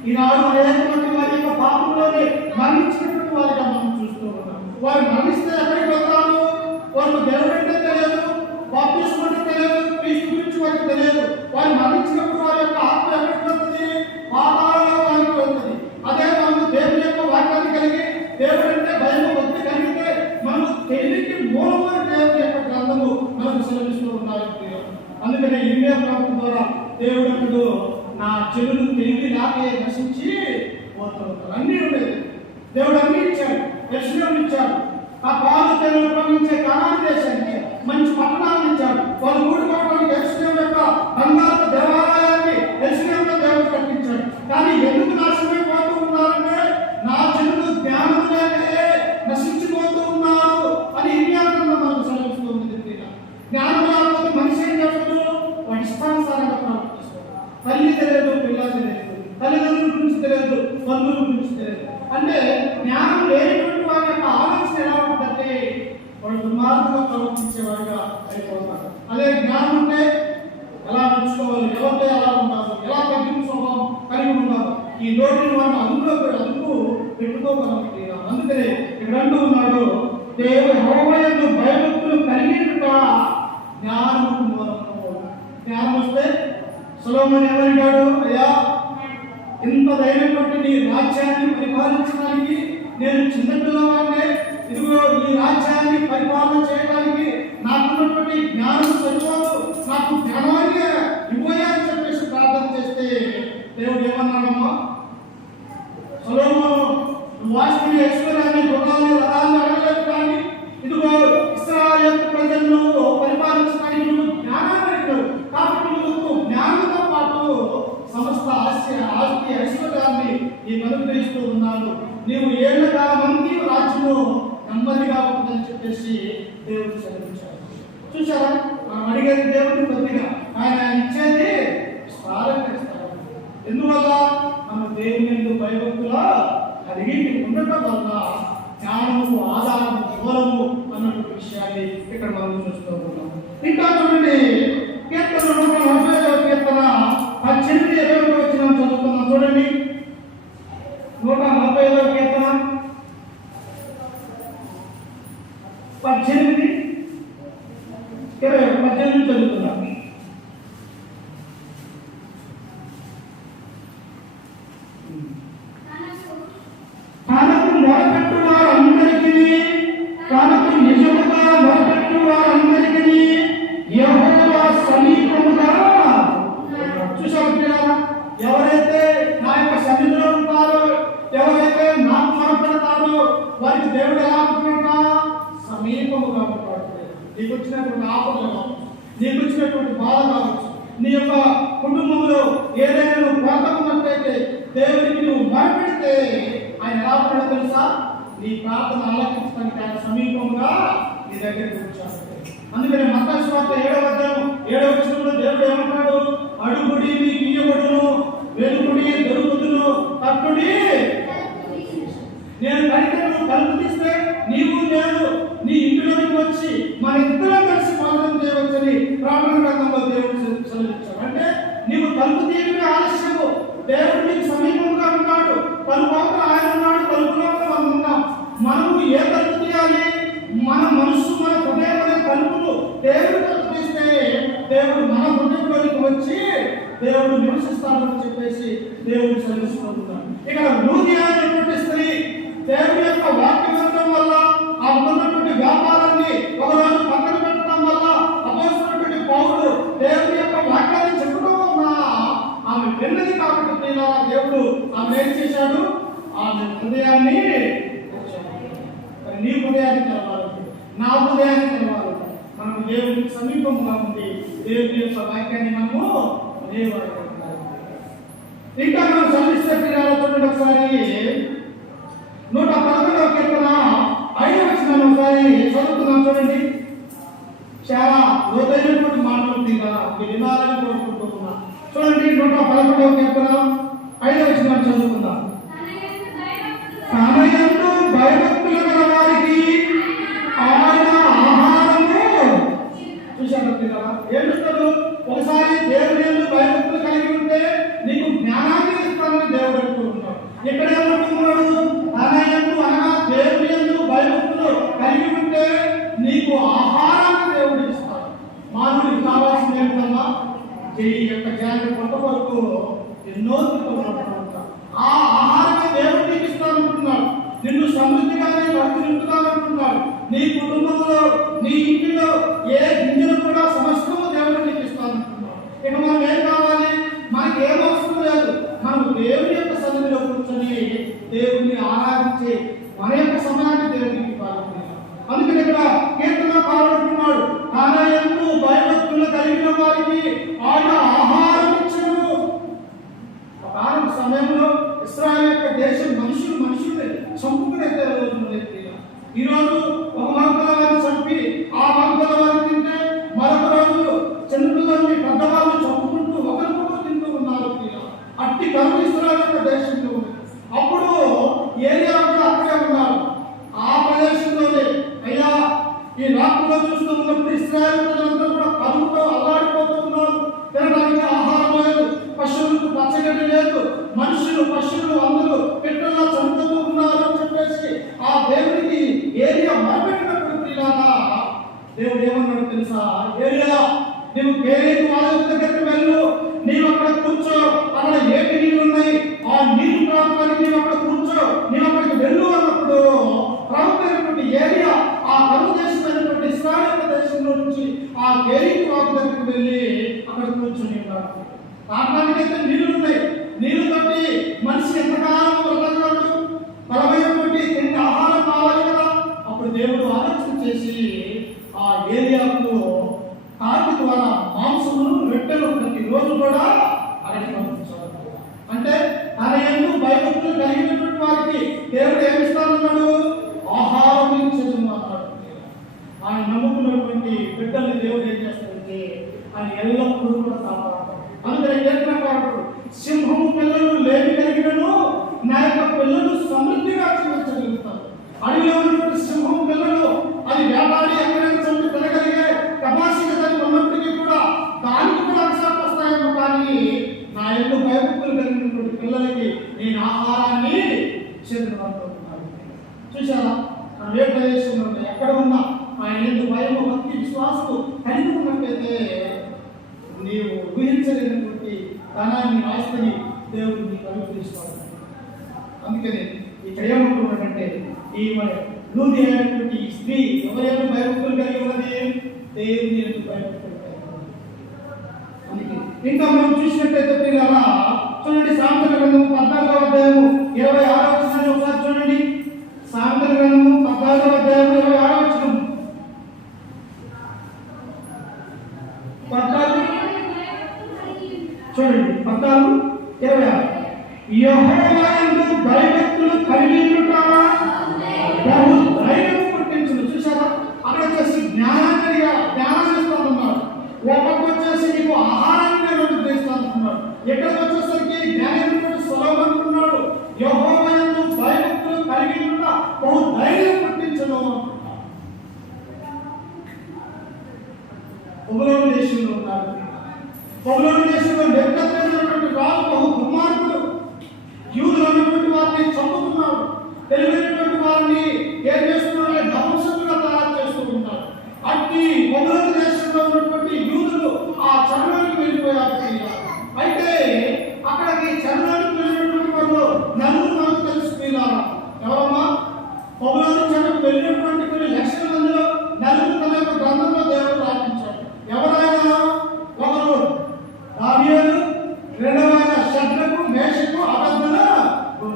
ఈనాడు అనేకమంది వారి యొక్క పాపంలోనే మరణించినటువంటి వారిగా మనం చూస్తూ ఉన్నాం. వారు మరణిస్తే ఎక్కడికి వెళ్తారు? వారికి దేవుడు అంటే తెలియదు, బాప్తిస్మం అంటే తెలియదు, క్రీస్తు గురించి వారికి తెలియదు. వారు మరణించినప్పుడు వారి యొక్క ఆత్మ ఎక్కడికి వెళ్తుంది? పాతాళానికి వెళ్తుంది. అదే మనము దేవుని యొక్క వాక్యాన్ని కలిగి దేవుడు అంటే భయము, భక్తి కలిగితే మనము తెలివికి మూలమైన దేవుని యొక్క గ్రంథము మనకు సెలవిస్తూ ఉన్నారు. అందుకనే ఇర్మియా ప్రవక్త ద్వారా దేవుడు అంటాడు, నా చెడులు తెలివి నాకే నశించి పోతూ ఉంటారు. అన్నీ ఉండేది, దేవుడు అన్ని ఇచ్చాడు. యెరూషలేమును ఇచ్చాడు, ఆ పాలు తెలు ప్రవహించే కానాను దేశానికి మంచి పట్టణాలను ఇచ్చాడు. వాళ్ళు కూడుకోవడానికి యెరూషలేము తెలియదు, పిల్ల తెలియదు, తల్లిదండ్రుల గురించి తెలియదు, బంధువుల గురించి తెలియదు. అంటే జ్ఞానం లేనటువంటి వారి యొక్క ఆలోచన ఎలా ఉంటుందంటే వాడు దుర్మార్గంగా ప్రవర్తించేవాడిగా అయిపోతాడు. అదే జ్ఞానం ఉంటే ఎలా నడుచుకోవాలి, ఎవరితో ఎలా ఉండాలి, ఎలా తగ్గింపు స్వభావం కలిగి ఉండాలి, ఈ నోటిని వాడిని అదుపు పెట్టుకోగలం. అందుకనే ఇక్కడ అంటూ ఉన్నాడు, యెహోవా యందు భయభక్తులు కలిగినట జ్ఞానముకు మూలము. జ్ఞానం వస్తే సొలొమోను ఏమడిగాడు, అయ్యా ఇంత ధైర్యం పట్టి నీ రాజ్యాన్ని పరిపాలించడానికి నేను చిన్నపిల్లవాడినే, ఇదిగో ఈ రాజ్యాన్ని పరిపాలన చేయడానికి నాకున్నటువంటి జ్ఞానం సరిపోదు, నాకు జ్ఞానాన్ని ఇవ్వయా అని చెప్పేసి ప్రార్థన చేస్తే దేవుడు ఏమన్నాడమ్మా, సొలొమోను వాస్తవ ఐశ్వర్యాన్ని గుణాలను రథాలను అడగలేదు, కానీ ఇదిగో ఇశ్రాయేలు ప్రజలను పరిపాలించడానికి నువ్వు జ్ఞానాన్ని అడిగావు, కాబట్టి నువ్వు జ్ఞానంతో పాటు సమస్త ఆస్తి ఐశ్వర్యాన్ని నీకు అనుగ్రహిస్తూ ఉన్నాను, నీవు ఏళ్ల కాలమంది రాజ్యము నెమ్మదిగా ఉంటుందని చెప్పేసి దేవుడు సెలవించాడు. చూసారా, మనం అడిగేది దేవుడిని కొద్దిగా, ఆయన ఇచ్చేది విస్తారంగా ఇస్తాడు. ఎందువల్ల మనం దేవుని యందు భయభక్తులా కలిగి ఉండటం వల్ల జ్ఞానము ఆధారము మూలము అన్నటువంటి విషయాన్ని ఇక్కడ మనం చూస్తూ ఉన్నాం. ఇంకా చూడండి, కీర్తన 140వ కీర్తన 18-20 వచనం చదువుతున్నాం. చూడండి, 140వ కీర్తన 18-20 చదువుతున్నాం. తనకు నిజముగా మొరపెట్టు వారందరికీ యెహోవా సమీపముగా. చూసారా, ఎవరైతే నా యొక్క సన్నిధిలో ఉంటారో, ఎవరైతే నాకు మొరపెడతారో వారికి దేవుడు ఎలా ఉంటున్నాడా, సమీపముగా ఉంటాడు. నీకు వచ్చినటువంటి ఆపదలు కావచ్చు, నీకు వచ్చినటువంటి బాధ కావచ్చు, నీ యొక్క కుటుంబంలో ఏదైనా నువ్వు కోరుకున్నట్లయితే దేవుడికి నువ్వు మొరపెడితే ఆయన ఎలా ఉంటాడో తెలుసా, నీ ప్రార్థన ఆలకించడానికి ఆయన సమీపంగా నీ దగ్గరికి వచ్చాడు. అందుకని మత్తయి సువార్త 7వ వచనంలో దేవుడు ఏమంటాడు, అడుగుడి మీకు ఇయ్యబడును, వెలుగుడి దొరుకుతును, తట్టుడి నేను కడితే నువ్వు తలుపు తీస్తే నీవు నేను నీ ఇంటిలోకి వచ్చి మన ఇద్దరం కలిసి ప్రార్థన చేయవచ్చని ప్రార్థన గ్రంథంలో దేవుడు సెలవిచ్చాడు. అంటే నీవు తలుపు తీయడమే ఆలస్యము, దేవుడు నీకు సమీపంగా ఉన్నాడు, తలుపు అవతల ఆయన ఉన్నాడు, తలుపులో మనం ఉన్నాం. మనము ఏ తలుపు తీయాలి, మన మనస్సు మన హృదయం అనే తలుపులు దేవుడు తలుపు తీస్తే దేవుడు మన హృదయంలోకి వచ్చి దేవుడు నివసిస్తాడని చెప్పేసి దేవుడు సెలవిస్తున్నాడు. ఇక్కడ లూదియా అనేటువంటి స్త్రీ దేవుని యొక్క వాక్యం వినడం వల్ల ఆ ఉన్నటువంటి వ్యాపారాన్ని ఒకరోజు పక్కన పెట్టడం వల్ల అపోస్తలుడైన పౌలు దేవుని యొక్క వాక్యాన్ని చెప్పడం వల్ల ఆమె విన్నది కాబట్టి దేవుడు ఆమె ఏం చేశాడు, ఆమె హృదయాన్ని నీ హృదయాన్ని తెలవాలి, నా హృదయాన్ని తెలవాలి. మనం దేవునికి సమీపంగా ఉంది, దేవుని యొక్క వాక్యాన్ని మనము అనేవాడు. ఇంకా మనం సంధిస్తే చూడండి, ఒకసారి 111వ కీర్తన 5వ వచనం ఒకసారి చదువుతున్నాం. చూడండి, చాలా లోతైనటువంటి మాటలు మీరు వినాలని కోరుకుంటున్నా. చూడండి, 111వ కీర్తన 5వ వచనం చదువుకుందాం. తన యందు భయభక్తులు గల వారికి ఆయన ఆహారము. చూశారు కదా, ఏమిస్తాడు, ఒకసారి దేవుని యందు భయభక్తులు కలిగి ఉంటే నీకు జ్ఞానాన్ని ఇస్తానని దేవుడు అంటూ ఉన్నాడు. ఇక్కడ ఏమంటున్నాడు, తన యందు అనగా దేవుని యందు భయభక్తులు కలిగి ఉంటే నీకు ఆహారాన్ని దేవుడు ఇస్తాడు. మానవుడికి కావాల్సిన ఏంటన్నా, ఈ యొక్క జాతి పొట్ట వరకు ఎన్నో తిప్పలు. ఆ ఆహారాన్ని దేవుడు నీకు ఇస్తానంటున్నాడు. నిన్ను సమృద్ధిగానే వర్తించుతానంటున్నాడు. నీ కుటుంబంలో నీ ఇంటిలో ఏ గింజలు కూడా సమస్తము దేవుడు నీకు ఇస్తానంటున్నాడు. ఇక మనం ఏం కావాలి, మనకి ఏం అవసరం లేదు, మనం దేవుని యొక్క సన్నిధిలో కూర్చొని దేవుని ఆరాధించే మన యొక్క సమయాన్ని దేవునికి ఇవ్వాలి. అందుకని ఇక్కడ కీర్తనకారుడు అంటున్నాడు, తన యందు భయభక్తులు కలిగిన వారికి ఆయన ఆహారం ఇచ్చెను. ఒక సమయంలో ఇశ్రాయేలు యొక్క దేశం మనుషుల్ని చంపుకునే రోజు. ఈరోజు ఒక మగపిల్లవాడిని చంపి ఆ మగపిల్లవాడిని తింటే దేవుడు ఏమన్నాడు తెలుసా? ఏలియా, నీవు కేరేతు వాగు దగ్గరికి వెళ్ళు, నీవు అక్కడ కూర్చో, అక్కడ ఏటి నీళ్ళు ఉన్నాయి, ఆ నీళ్ళు ప్రాంతానికి నీవు అక్కడ కూర్చో, నీవు అక్కడికి వెళ్ళు అన్నప్పుడు ప్రవక్త ఏలియా ఆ కరువు దేశమైనటువంటి ఇశ్రాయేలు దేశంలో నుంచి ఆ కేరేతు వాగు దగ్గరికి వెళ్ళి అక్కడ కూర్చొని ఉన్నాడు. తాగడానికైతే నీళ్లు ఉన్నాయి, నీళ్లు తోటి మనిషి ఎంతకాలం బ్రతకగలడు? బలమైనటువంటి తిండి ఆహారం కావాలి కదా. అప్పుడు దేవుడు ఆలోచన చేసి ఆ ఏలియాకు కాకి ద్వారా మాంసమును రొట్టెలు ప్రతిరోజు కూడా అడిగి పంపించాడు. అంటే తన యందు భయభక్తులు కలిగినటువంటి వారికి దేవుడు ఏమిస్తానన్నాడు? ఆహారం ఇచ్చేది అన్నాడు. ఆయన నమ్ముకున్నటువంటి బిడ్డల్ని దేవుడు ఏం చేస్తాడంటే ఆయన ఎల్లప్పుడూ కూడా కాపాడతాడు. అందుకని కీర్తనకారుడు, సింహం పిల్లలు లేని కలిగినను నా యొక్క పిల్లలు సమృద్ధిగా జీవించగలుగుతారు. అడవిలో ఉన్నటువంటి సింహం పిల్లలు అది వేటాడి ఎక్కడైనా చంపి తినగలిగే కెపాసిటీ ఉన్నప్పటికీ కూడా దానికి కూడా అక్షరాలు వస్తాయేమో, కానీ నా యొక్క భయభక్తులు కలిగినటువంటి పిల్లలకి నేను ఆహారాన్ని చేతులున్నాను. చూసారా, మనం ఏ ప్రదేశంలో ఎక్కడ ఉన్నా ఆయన ఎందుకు భయము భక్తి విశ్వాసము కలిగి ఉన్నట్లయితే నీవు ఊహించలేనటువంటి ధనాన్ని ఆస్తిని దేవుడు నీకు అనుగ్రహిస్తాడు. అందుకని ఇక్కడ ఏమంటున్నాడంటే ఈ లూది అయినటువంటి ఈ స్త్రీ ఎవరైనా భయభక్తులు కలిగి ఉన్నది? దేవుని ఎందుకు భయభక్తులు కలిగి ఉన్నది. అందుకే ఇంకా మనం చూసినట్లయితే పిల్లలా చూడండి, సామెతల గ్రంథము 14వ అధ్యాయము 26వ వచనాన్ని ఒకసారి చూడండి. సామెతల గ్రంథము 14వ అధ్యాయము 26వ వచనం. 14 చూడండి, 14:26. యెహోవా యందు భయభక్తులు కలిగి ఉండుట బహు ధైర్యం పుట్టించును. చూసారా, అక్కడ వచ్చేసి జ్ఞానం ఇస్తానన్నాడు. ఒకరికి వచ్చేసి నీకు ఆహారాన్ని నేను అనుగ్రహిస్తానన్నాడు. ఎక్కడికి వచ్చేసరికి జ్ఞానం సొలొమోను అంటున్నాడు, యెహోవా యందు భయభక్తులు కలిగి ఉండుట బహు ధైర్యం పుట్టించును. బబులోను దేశంలో ఉన్నారు. బబులోను దేశంలో నెబుకద్నెజరు రాజు బహు దుర్మార్గుడు. యూదులు అన్నటువంటి వారిని చంపుతున్నాడు. తెలివైనటువంటి వారిని ఏం చేస్తున్నారంటే ధ్వంసకులుగా తయారు చేస్తూ ఉంటారు. అట్టి బబులోను దేశంలో ఉన్నటువంటి యూదులు ఆ చెరలోకి వెళ్ళిపోయారు. అయితే అక్కడికి చెరలోకి వెళ్ళినటువంటి వాళ్ళు నలుగురు మనకు తెలుసుకున్నారు. ఎవరమ్మా? బబులోను చెరకు వెళ్ళినటువంటి కొన్ని లక్షల మందిలో నలుగురు తన యొక్క గ్రంథంలో దేవుడు రాయించాడు. ఎవరైనా? ఒకరు దానియేలు, రెండవైన షద్రకు, మేషకు, అబేద్నెగో.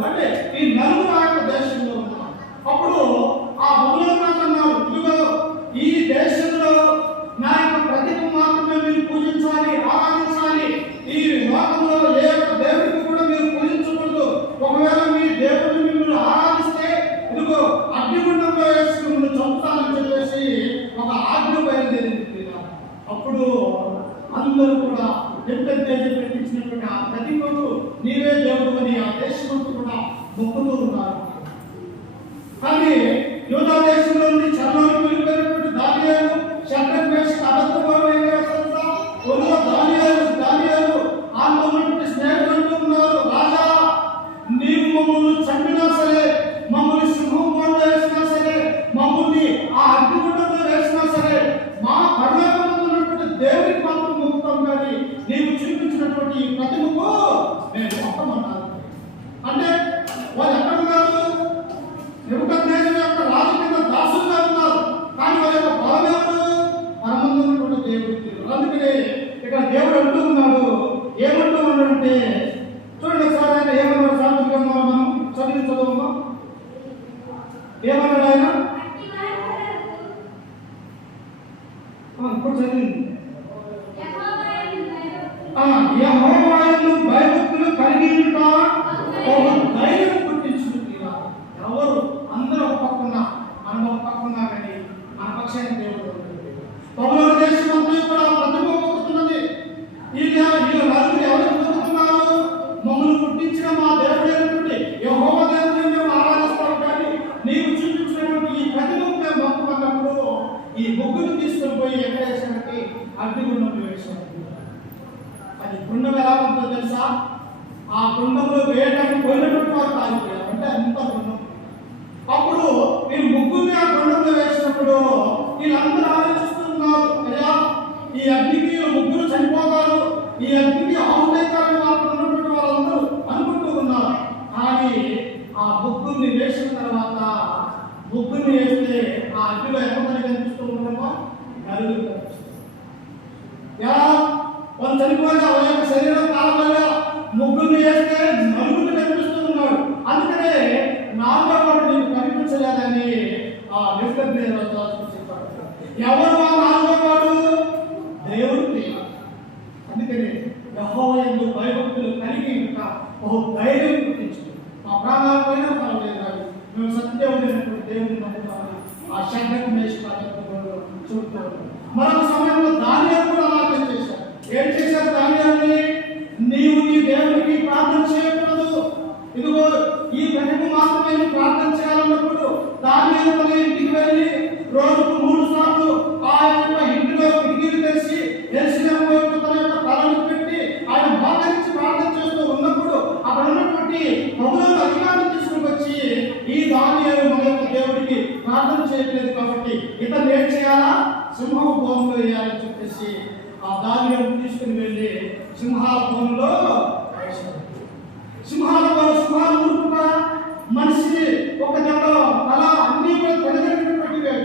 అంటే ఈ నలుగురు ఆ యొక్క దేశంలో ఉన్నారు. అప్పుడు ఆ బబులోను అన్నారు, ఇదిగో ఈ దేశంలో నా యొక్క ప్రతిమ మాత్రమే మీరు పూజించాలి, ఆరాధించాలి. ఈ లోకంలో ఏ ఒక్క దేవుడికి కూడా మీరు పూజించకూడదు. ఒకవేళ మీ దేవుడిని మిమ్మల్ని ఆరాధిస్తే ఇదిగో అగ్నిగుండంలో వేసి మిమ్మల్ని చంపుతానని చెప్పేసి ఒక ఆజ్ఞ బయలుదేరింది. అప్పుడు అందరూ కూడా పెట్టించినటువంటి ఆ ప్రతిమకు నీవే దేవుడు అని ఆ దేశంలో కూడా మొక్కుతూ ఉన్నారు. కానీ యూదా దేశంలో నుండి చెరలోకి వెళ్ళిపోయినటువంటి దానియేలు, షద్రకు, మేషకు, అబేద్నెగో దానియేలు ఆమెతో ఉన్నటువంటి స్నేహితులు ఉన్నారు, రాజా నీవు మమ్మల్ని చంపినా సరే, మమ్మల్ని సింహం బోన్లో వేసినా సరే, మమ్మల్ని ఆ అగ్నిగుండంలో వేసినా సరే, మా పరలోకమందు ఉన్నటువంటి దేవునికి మాత్రం మొక్కుతాం, కానీ నీవు చూపించినటువంటి ఈ ప్రతిమకు మేము మొక్కమన్నారు. అంటే వాళ్ళు ఎక్కడ ఉన్నారు? నెబుకద్నెజరు యొక్క రాజు కింద దాసులుగా ఉన్నారు. కానీ వాళ్ళ యొక్క బలం ఎవరు? పరమందు ఉన్నటువంటి దేవుడికి. అందుకనే ఇక్కడ దేవుడు అంటూ ఉన్నాడు, ఏమంటూ ఉన్నాడంటే చూడండి ఒకసారి ఆయన ఏమన్నాడు? సామెతల గ్రంథంలో మనం చదువుతామా? ఏమన్నాడు ఆయన? ఇప్పుడు చదివింది, యెహోవా యందు భయభక్తులు కలిగి ఉండుట బహు ధైర్యం పుట్టించును. ఎవరు? అందరూ ఒక పక్కన, మనం ఒక పక్కన, కానీ మన పక్షాన దేవుడు. బబులోను దేశం అంతా కూడా ప్రతిమ మొక్కుతున్నది. వీళ్ళు నలుగురు ఎవరికి మొక్కుతున్నారు? మమ్మల్ని పుట్టించిన మా దేవుడైనటువంటి యెహోవా దేవుడిని మేము ఆరాధిస్తాం, కానీ నీవు చూపించినటువంటి ఈ ప్రతిమకు మేము మొక్కుమన్నప్పుడు ఈ ముగ్గురు తీసుకొని పోయి ఎక్కడ వేసానికి? అగ్నిగుండంలో వేసాడు. అది గుండం ఎలా ఉంటుందో తెలుసా? ఆ గుండంలో వేయడానికి పోయినటువంటి వారు కాలిపోయారు. అంటే అంత గుండం. అప్పుడు వీళ్ళు ముగ్గురిని ఆ గుండంలో వేసినప్పుడు వీళ్ళందరూ ఆలోచిస్తున్నారు, ఈ అగ్నికి ముగ్గురు చనిపోతారు, ఈ అగ్నికి ఆవుతారని వాళ్ళు ఉన్నటువంటి వాళ్ళందరూ అనుకుంటూ ఉన్నారు. కానీ ఆ ముగ్గురిని వేసిన తర్వాత ముగ్గురిని వేస్తే ఆ అగ్నిలో ఎంతమంది కనిపిస్తూ ఉన్నామో నలుగురు కనిపిస్తుంది. ఎలా వాళ్ళు చనిపోయిన వాళ్ళ యొక్క శరీరం కాలంలో ముగ్గురిని వేస్తే నలుగురు కనిపిస్తూ ఉన్నాడు. అందుకనే నాలుగో వాడు నీకు కనిపించలేదని ఆ నెబుకద్నెజరు చెప్పాడు. ఎవరు ఆ నాలుగో వాడు? దేవుడు ప్రియ. అందుకనే యెహోవా యందు భయభక్తులు కలిగి ఒక ధైర్యం పుట్టించుకుంది. మా ప్రాణాలపైన పర్వాలేదు కానీ మేము సత్యమైనటువంటి దేవుని నమ్ముతామని ఆ శబ్దకు మేషకాలు చూపుతారు. మరొక సమయంలో దానియేలు కూడా అలాగే చేశారు. ఏం చేశారు దానియేలుని? నీవు నీ దేవునికి ప్రార్థన చేయకూడదు, ఇదిగో ఈ గంటకు మాత్రమే నీ ప్రార్థన చేయాలన్నప్పుడు దానియేలు తన ఇంటికి వెళ్ళి రోజుకు 3 సార్లు ఆ యొక్క ఇంటిలో కిటికీలు తెరిచి యెరూషలేము వైపు తన యొక్క తలను పెట్టి ఆయన మోకరించి ప్రార్థన చేస్తూ ఉన్నప్పుడు అక్కడ ఉన్నటువంటి ప్రభువుల అధికారులు తీసుకుని వచ్చి ఈ దానియేలు మన యొక్క దేవుడికి ప్రార్థన చేయట్లేదు కాబట్టి ఇతను ఏం చేయాలా? సింహం బోనులో వేయాలని చెప్పేసి ఆ దానియేలు తీసుకుని వెళ్ళి సింహాల బోనులో వేశారు. సింహాలు ఊరుకున్నా మనిషి ఒక దెబ్బలో తల అన్ని కూడా తొలగలిగినటువంటివి,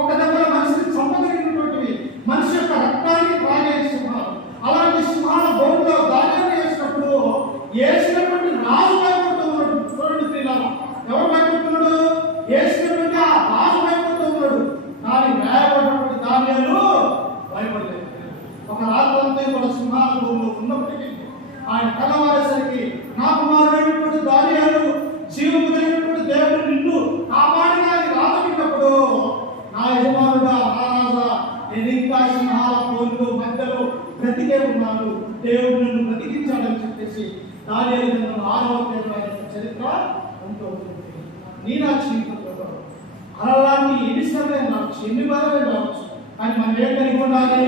ఒక దెబ్బలో మనిషిని చంపగలిగినటువంటివి, మనిషి యొక్క రక్తాన్ని తాగే సింహాలు. అలాంటి సింహాల బోనులో దానియేలు వేసినప్పుడు వేసినటువంటి రాజు భయపడుతూ ఉన్నాడు. చూడండి పిల్లలు, ఎవరు భయపడుతున్నాడు? వేసినటువంటి ఆ రాజు భయపడుతూ ఉన్నాడు. కానీ వేయబడినటువంటి దానియేలు భయపడలేదు. ఒక రాత్రంతా కూడా సింహాల బోనులో ఉన్నప్పటికీ ఆయన కలవారేసరికి నా కుమారుడైనటువంటి దానియేలు జీవము కలిగినటువంటి దేవుడు నిన్ను కాపాడిన రాజుకున్నప్పుడు నా యజమానుడా మహారాజా నేను ఇంకా సింహాల బోనులో మధ్యలో బ్రతికే ఉన్నాను, దేవుడు నన్ను బ్రతికించాడని చెప్పేసి దానియేలు 6వ అధ్యాయం చరిత్ర ఉంటూ ఉంటుంది. నీ నా జీవితంలో అలాంటి ఎన్నిసార్లు రావచ్చు, ఎన్ని బాధలే రావచ్చు, కానీ మనం ఏం కలిగి ఉండాలి?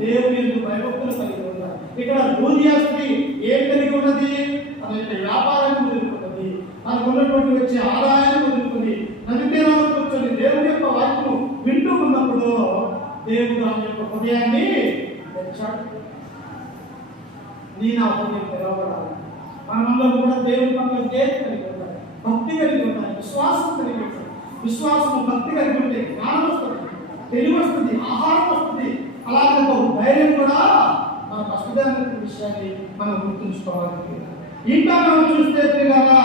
దేవుని యందు భయభక్తులు కలిగి ఉండాలి. ఇక్కడ లూదియా స్త్రీ ఏం కలిగి ఉన్నది? తన యొక్క వ్యాపారాన్ని వదులుకున్నది, తనకు ఉన్నటువంటి వచ్చే ఆదాయాన్ని వదులుకుని నది తీరాలకు కూర్చొని దేవుని యొక్క వాక్యము వింటూ ఉన్నప్పుడు దేవుడు ఆమె యొక్క హృదయాన్ని తెచ్చాడు. నీ నా హృదయం తెరవబడాలి. మనందరూ కూడా దేవుని పట్ల దేని కలిగి ఉండాలి, భక్తి కలిగి ఉండాలి, విశ్వాసం కలిగి ఉండాలి. విశ్వాసము భక్తి కలిగి ఉంటే జ్ఞానం వస్తుంది, తెలివి వస్తుంది, ఆహారం వస్తుంది, అలాగే ఒక ధైర్యం కూడా మనకు వస్తుంది అనే విషయాన్ని మనం గుర్తుంచుకోవాలి. ఇంకా మనం చూస్తే పిల్లగా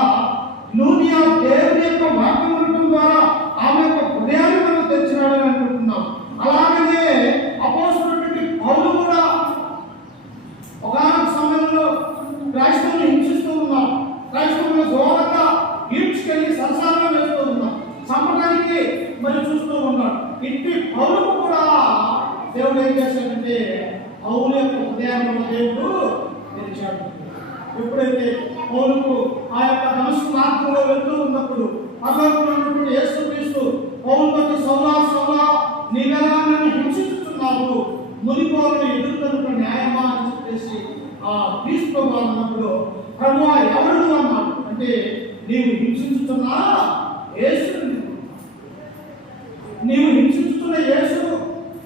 లూదియా దేవుని యొక్క వాక్యం ఉండటం ద్వారా ఆమె యొక్క హృదయాన్ని మనం తెచ్చినాడని అనుకుంటున్నాం. అలాగనే అపోస్తలుడైన పౌలు కూడా ఒకనొక సమయంలో క్రైస్తవులను హింసిస్తూ ఉన్నాం, క్రైస్తవులను ఘోరంగా ఈడ్చుకెళ్ళి సంసారంలో వేస్తూ ఉన్నాం, చంపడానికి మరి చూస్తూ ఉన్నాడు. ఇంటి పౌరుకు కూడా దేవుడు ఏం చేశాడంటే పౌలు యొక్క హృదయాన్ని దేవుడు తెరిచాడు. ఎప్పుడైతే పౌలుకు ఆ యొక్క దమస్కు మార్గంలో వెళ్తూ ఉన్నప్పుడు పరలోకంలో ఉన్నటువంటి యేసుక్రీస్తు పౌలుతో సౌలా నీవెలా నన్ను హింసిస్తున్నావు, మునిపోలను ఎదుర్కొన్న న్యాయమా అని చెప్పేసి ఆ క్రీస్తు అన్నప్పుడు ప్రభువా ఎవరు అన్నాడు అంటే నీవు హింసిస్తున్నా యేసు, నీవు హింసిస్తున్న యేసు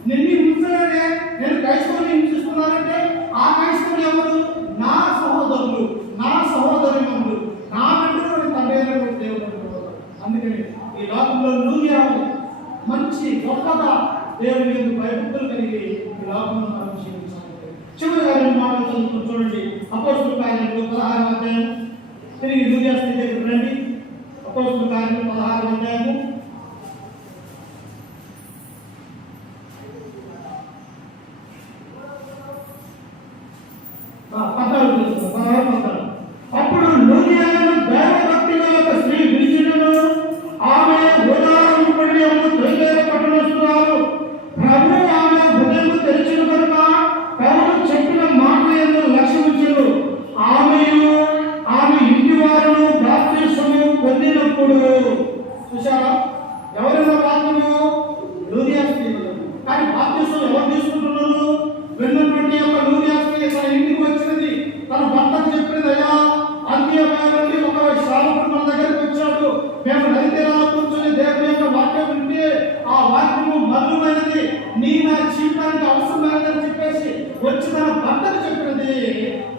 నిన్ను హింసనే నేను క్రైస్తవుని హింసిస్తున్నానంటే ఆ క్రైస్తవులు ఎవరు? నా సహోదరులు, నా సహోదరులు, నా బిడ్డలు తండ్రి అయినటువంటి దేవుడు. అందుకని ఈ లోకంలో లూదియా మంచి గొప్పగా దేవుని యందు భయభక్తులు కలిగి ఈ లోకంలో మనం జీవించాలి. చివరిగా 2 మాటలు చదువుతూ చూడండి. అపోస్తలుల కార్యాలు 16వ అధ్యాయం. తిరిగి లూదియా స్థితి దగ్గరికి రండి. అపోస్తలుల కార్యాలు 16వ అధ్యాయము. అప్పుడు లూదియాను దైవభక్తిగా ఒక స్త్రీ పిలిచినను ఆమె ఉదాహరణ పడి తొలివేల పట్టణస్తురాలు. ప్రభు ఆమె హృదయం తెరిచిన కనుక పౌలు చెప్పిన మాటలను లక్ష్యమించను. ఆమెయు వచ్చి తన భర్తను చెప్పినది,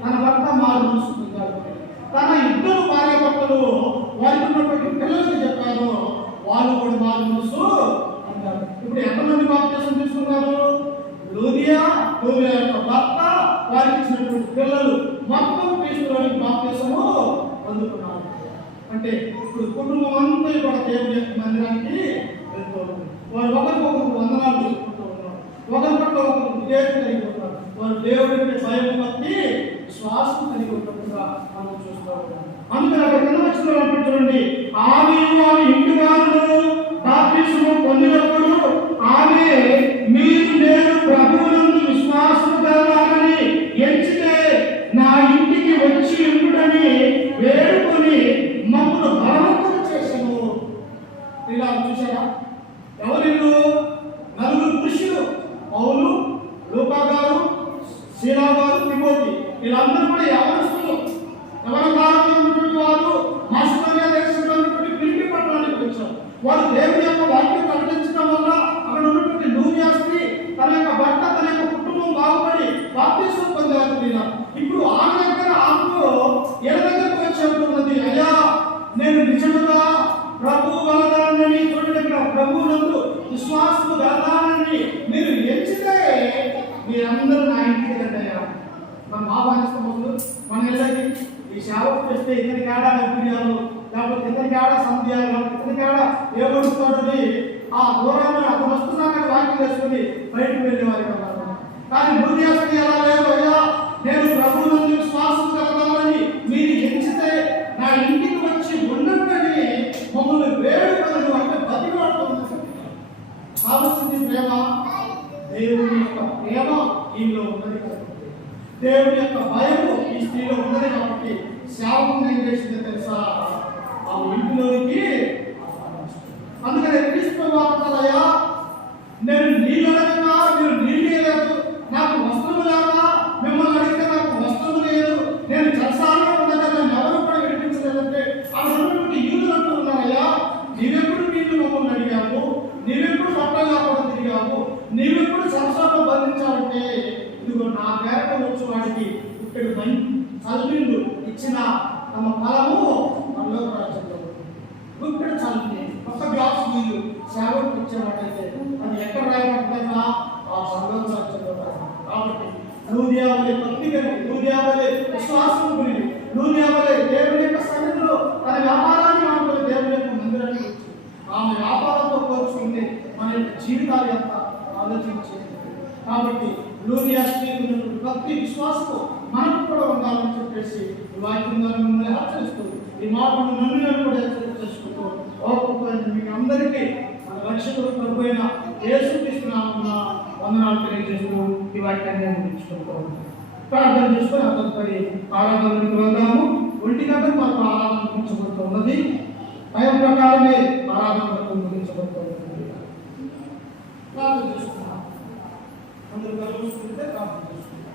తన భర్త మారు చూసుకుంటాడు. తన ఇద్దరు భార్య భర్తలు వారికి ఉన్నటువంటి పిల్లలకు చెప్పారు, వాళ్ళు కూడా మారు మనసు అంటారు. ఇప్పుడు ఎంతమంది బాప్తిసం తీసుకున్నారు? లూదియా యొక్క భర్త, వారికి ఇచ్చినటువంటి పిల్లలు మొత్తం క్రీస్తులోని బాప్తిసము పొందుకున్నారు. అంటే ఇప్పుడు కుటుంబం అంతా కూడా దేవుని యొక్క మందిరానికి వెళ్తూ ఉన్నారు. వారు ఒకరికొకరు వందనాలు చెప్పుకుంటూ ఉన్నారు, ఒకరి పట్ల ఒకరు విధేయత కలిగి ఉన్నారు. వారు దేవుడికి భయం బట్టి శ్వాసం కలిగి ఉన్నట్టుగా మనం చూస్తూ ఉన్నాం. అందుకని అక్కడ కింద వచ్చిన చూడండి, ఆమె ఇంటి వారు బాప్తిసము పొందినప్పుడు ఆమె మీరు నేను ప్రభువునందు విశ్వాసం కలగాలని ఎంచితే నా ఇంటికి వచ్చి ఉండుడని వేడుకొని మమ్మల్ని బలవంతం చేశాను. ఇలా చూసారా? ఎవరిల్లు? నలుగురు పురుషులు, పౌలు, లూకా గారు, శీలా గారు, తిమోతి. వీళ్ళందరూ కూడా యవనస్తులు. యవన కాలంలో ఉన్నటువంటి వారు మాసిదోనియా దేశంలో ఉన్నటువంటి ఫిలిప్పీ పట్టణానికి వచ్చారు. వారు దేవుని యొక్క వాక్యం ప్రకటించడం వల్ల అక్కడ ఉన్నటువంటి లూదియా స్త్రీ తన యొక్క భర్త, తన యొక్క కుటుంబం బాగుపడి బాప్తిసం పొందారు. ఇప్పుడు ఆమె దగ్గర ఆమెకు ఏ దగ్గరకు వచ్చి అంటున్నది, అయ్యా నేను నిజముగా ప్రభు వలదానని, చూడండి ఇక్కడ ప్రభువునందు విశ్వాసము గలదానని మీరు ఎంచితే మీరందరూ నా ఇంటికి రండి. మనం ఆహ్వానిస్తాం. మన ఇళ్ళకి ఈ సేవకు చేస్తే ఇతనికి ఆడా నైపుణ్యాలు, లేకపోతే ఇతనికి ఆడా సంధ్యాలు, లేకపోతే ఇతనికి ఆడా ఏ పడుతుంటుంది ఆ దూరాన్ని అతను వస్తున్నాకని వాక్యం చేసుకుని బయటకు వెళ్ళేవారు అన్నారు. కానీ బుద్ధియాస్తి ఎలా లేదు, అయ్యా నేను ప్రభువునందు విశ్వాసం కలగాలని మీరు ఎంచితే నా ఇంటికి వచ్చి ఉండని మమ్మల్ని వేడుకలను అంటే బతిలాడుతుంది. కావలసింది ప్రేమ, దేవుని యొక్క ప్రేమ ఈలో ఉన్నది కాబట్టి, దేవుని యొక్క భయము ఈ స్త్రీలో ఉన్నది కాబట్టి శాపం ఏం చేసిందో తెలుసా? ఆ ఇంటిలోనికి. అందుకని క్రీస్తు వార్తలయ్యా నేను నీళ్ళు అడగగా మీరు నీళ్ళు లేదు, నాకు వస్త్రము లేక మిమ్మల్ని అడిగితే నాకు వస్త్రము లేదు, నేను చరసాలలో ఉండగా నన్ను ఎవరు కూడా విడిపించలేదంటే అక్కడ ఉన్నటువంటి యూదులు అంటూ ఉన్నారయ్యా, నీవెప్పుడు నీళ్ళు మమ్మల్ని అడిగావు, నీవెప్పుడు బట్టలు లేకుండా తిరిగావు, నీవెప్పుడు చరసాలలో బంధించాలంటే ఇదిగో నా పేరట వచ్చి వాడికి ఇక్కడ చల్లిళ్ళు ఇచ్చిన తమ ఫలము మనలో రాజ్యంలో ఇక్కడ చల్లి ఒక గ్లాస్ నీళ్ళు సేవకు ఇచ్చేవాటైతే అది ఎక్కడ రాయబడుతుందా? ఆ మనలో రాజ్యంలో. కాబట్టి లూదియా వలె భక్తి కలిగి, లూదియా వలె విశ్వాసం కలిగి, లూదియా వలె దేవుని యొక్క సన్నిధిలో తన వ్యాపారాన్ని మాత్రం దేవుని యొక్క మందిరానికి వచ్చి ఆమె వ్యాపారంతో పోల్చుకుంటే మన యొక్క జీవితాలు ఎంత ఆలోచించేది. కాబట్టి లూదియా స్త్రీకి ఉన్నటువంటి భక్తి విశ్వాసము మనకు కూడా ఉండాలని చెప్పేసి ఈ వాక్యం ద్వారా మిమ్మల్ని హెచ్చరిస్తూ, ఈ మాటను నన్ను కూడా హెచ్చరించుకుంటూ మీకు అందరికీ మన రక్షకుడు ప్రభు అయిన యేసుక్రీస్తు నామమున వందనాలు తెలియజేస్తూ ఈ వాక్యాన్ని ముగించుకుంటాం. ప్రార్థన చేసుకొని అందరిపై ఆరాధనకు వెళ్దాము. 1 గంటకు మనకు ఆరాధన ముగించబడుతున్నది. టైం ప్రకారమే ఆరాధనకు ముగించబడుతున్నది. ప్రార్థన చేసుకున్నాం. అందరూ కలుసుకుంటే ప్రార్థన చేసుకుంటాం.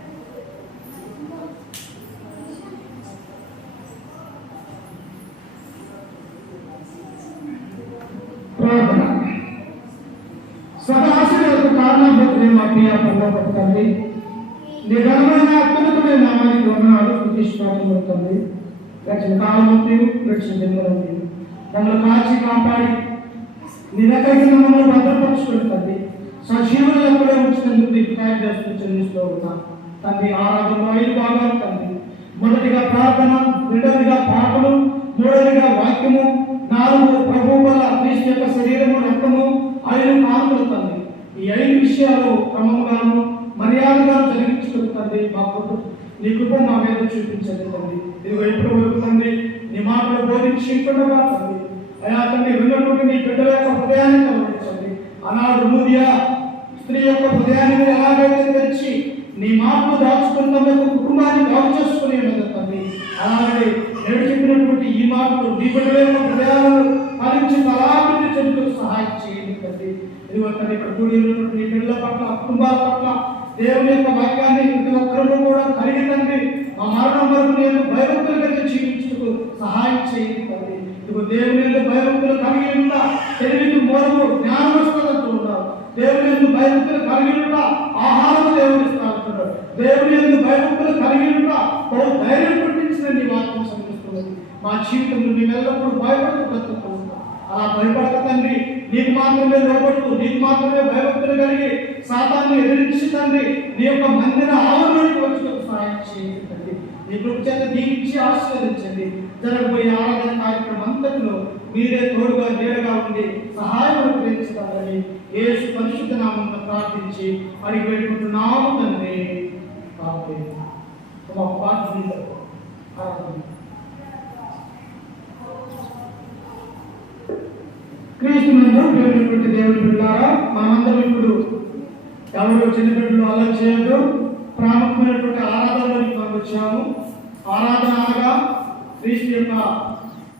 ప్రార్థన. సదాశివులకు కారణభద్రే మా ప్రియ పొందబడుతుంది. నీ ఘనమైన అత్యున్నతమైన నామానికి వందనాలు, స్తుతిస్తున్నాము తండ్రి. రక్షణ కాలమంతి, రక్షణ దినమంతి మమ్మల్ని కాచి కాపాడి నీ దగ్గరికి మమ్మల్ని భద్రపరుచుకుని తండ్రి సజీవులు ఎప్పుడే ఉంచినందుకు నీకు తయారు చేస్తూ చెల్లిస్తూ ఉన్నాం తండ్రి. ఆరాధనలో 5 భాగాలు తండ్రి. మొదటిగా ప్రార్థన, రెండవదిగా పాటలు, మూడవదిగా వాక్యము, 4 ప్రభువు వల్ల క్రీస్తు యొక్క శరీరము, రక్తము, 5 కానుకలు తండ్రి. ఈ 5 విషయాలు క్రమంగాను మర్యాదగాను జరిగించుకుని తండ్రి మాకు నీ కృప మా మీద చూపించండి తండ్రి. ఇదిగో ఎప్పుడు వరకు తండ్రి నీ మాటలు బోధించి ఇంకొండగా తండ్రి అయా తండ్రి విన్నటువంటి నీ బిడ్డల యొక్క హృదయాన్ని గమనించండి. ఆనాడు లూదియా స్త్రీ యొక్క హృదయాన్ని మీరు ఎలాగైతే తెరిచి నీ మాటలు దాచుకుని తమ యొక్క కుటుంబాన్ని బాగు చేసుకునే మీద తండ్రి, అలాగే నేడు చెప్పినటువంటి ఈ మాటలు నీ బిడ్డల యొక్క హృదయాలను పాలించి అలాంటి చెందుకు సహాయం చేయండి తండ్రి. ఇదిగో తండ్రి ఇక్కడ కూడి ఉన్నటువంటి నీ బిడ్డల పట్ల, కుటుంబాల పట్ల దేవుని యొక్క వాక్యాన్ని ప్రతి ఒక్కరిలో కూడా కలిగి తండ్రి మా మరణం వరకు నేను భయభక్తులుగా జీవించుటకు సహాయం చేయండి తండ్రి. ఇదిగో దేవుని భయభక్తులు కలిగి ఉన్న తెలివికి మూలము జ్ఞానవస్తున్నట్టు ఉన్నారు. దేవుని భయభక్తులు కలిగి ఉన్న ఆహారం దేవుని ఇస్తాను. మా జీవితంలో మేము ఎల్లప్పుడూ భయపడుతూ బ్రతుకుతాం. అలా భయపడక తండ్రి, నీకు మాత్రమే లోబడుతూ, నీకు మాత్రమే భయభక్తులు కలిగి సాతాన్ని ఎదిరించి తండ్రి నీ యొక్క మందిర ఆవరణలోకి వచ్చేందుకు సహాయం చేయండి తండ్రి. నీ కృప చేత దీవించి ఆశీర్వదించండి. జరగబోయే ఆరాధన కార్యక్రమం అంతటిలో మీరే తోడుగా నీడగా ఉండి సహాయం అనుగ్రహిస్తారని యేసు పరిశుద్ధ నామమున ప్రార్థించి అడిగి పెట్టుకుంటున్నాము తండ్రి. ఆమేన్. ఒక పాట ఆరాధన. క్రీస్తునందు ప్రియమైనటువంటి దేవుని బిడ్డలారా, మనమందరం ఇప్పుడు ఎవరు చిన్నపిల్లలు అల్లరి చేయొద్దు. ప్రాముఖ్యమైనటువంటి ఆరాధనలోకి మనం వచ్చాము. ఆరాధన అనగా క్రీస్తు యొక్క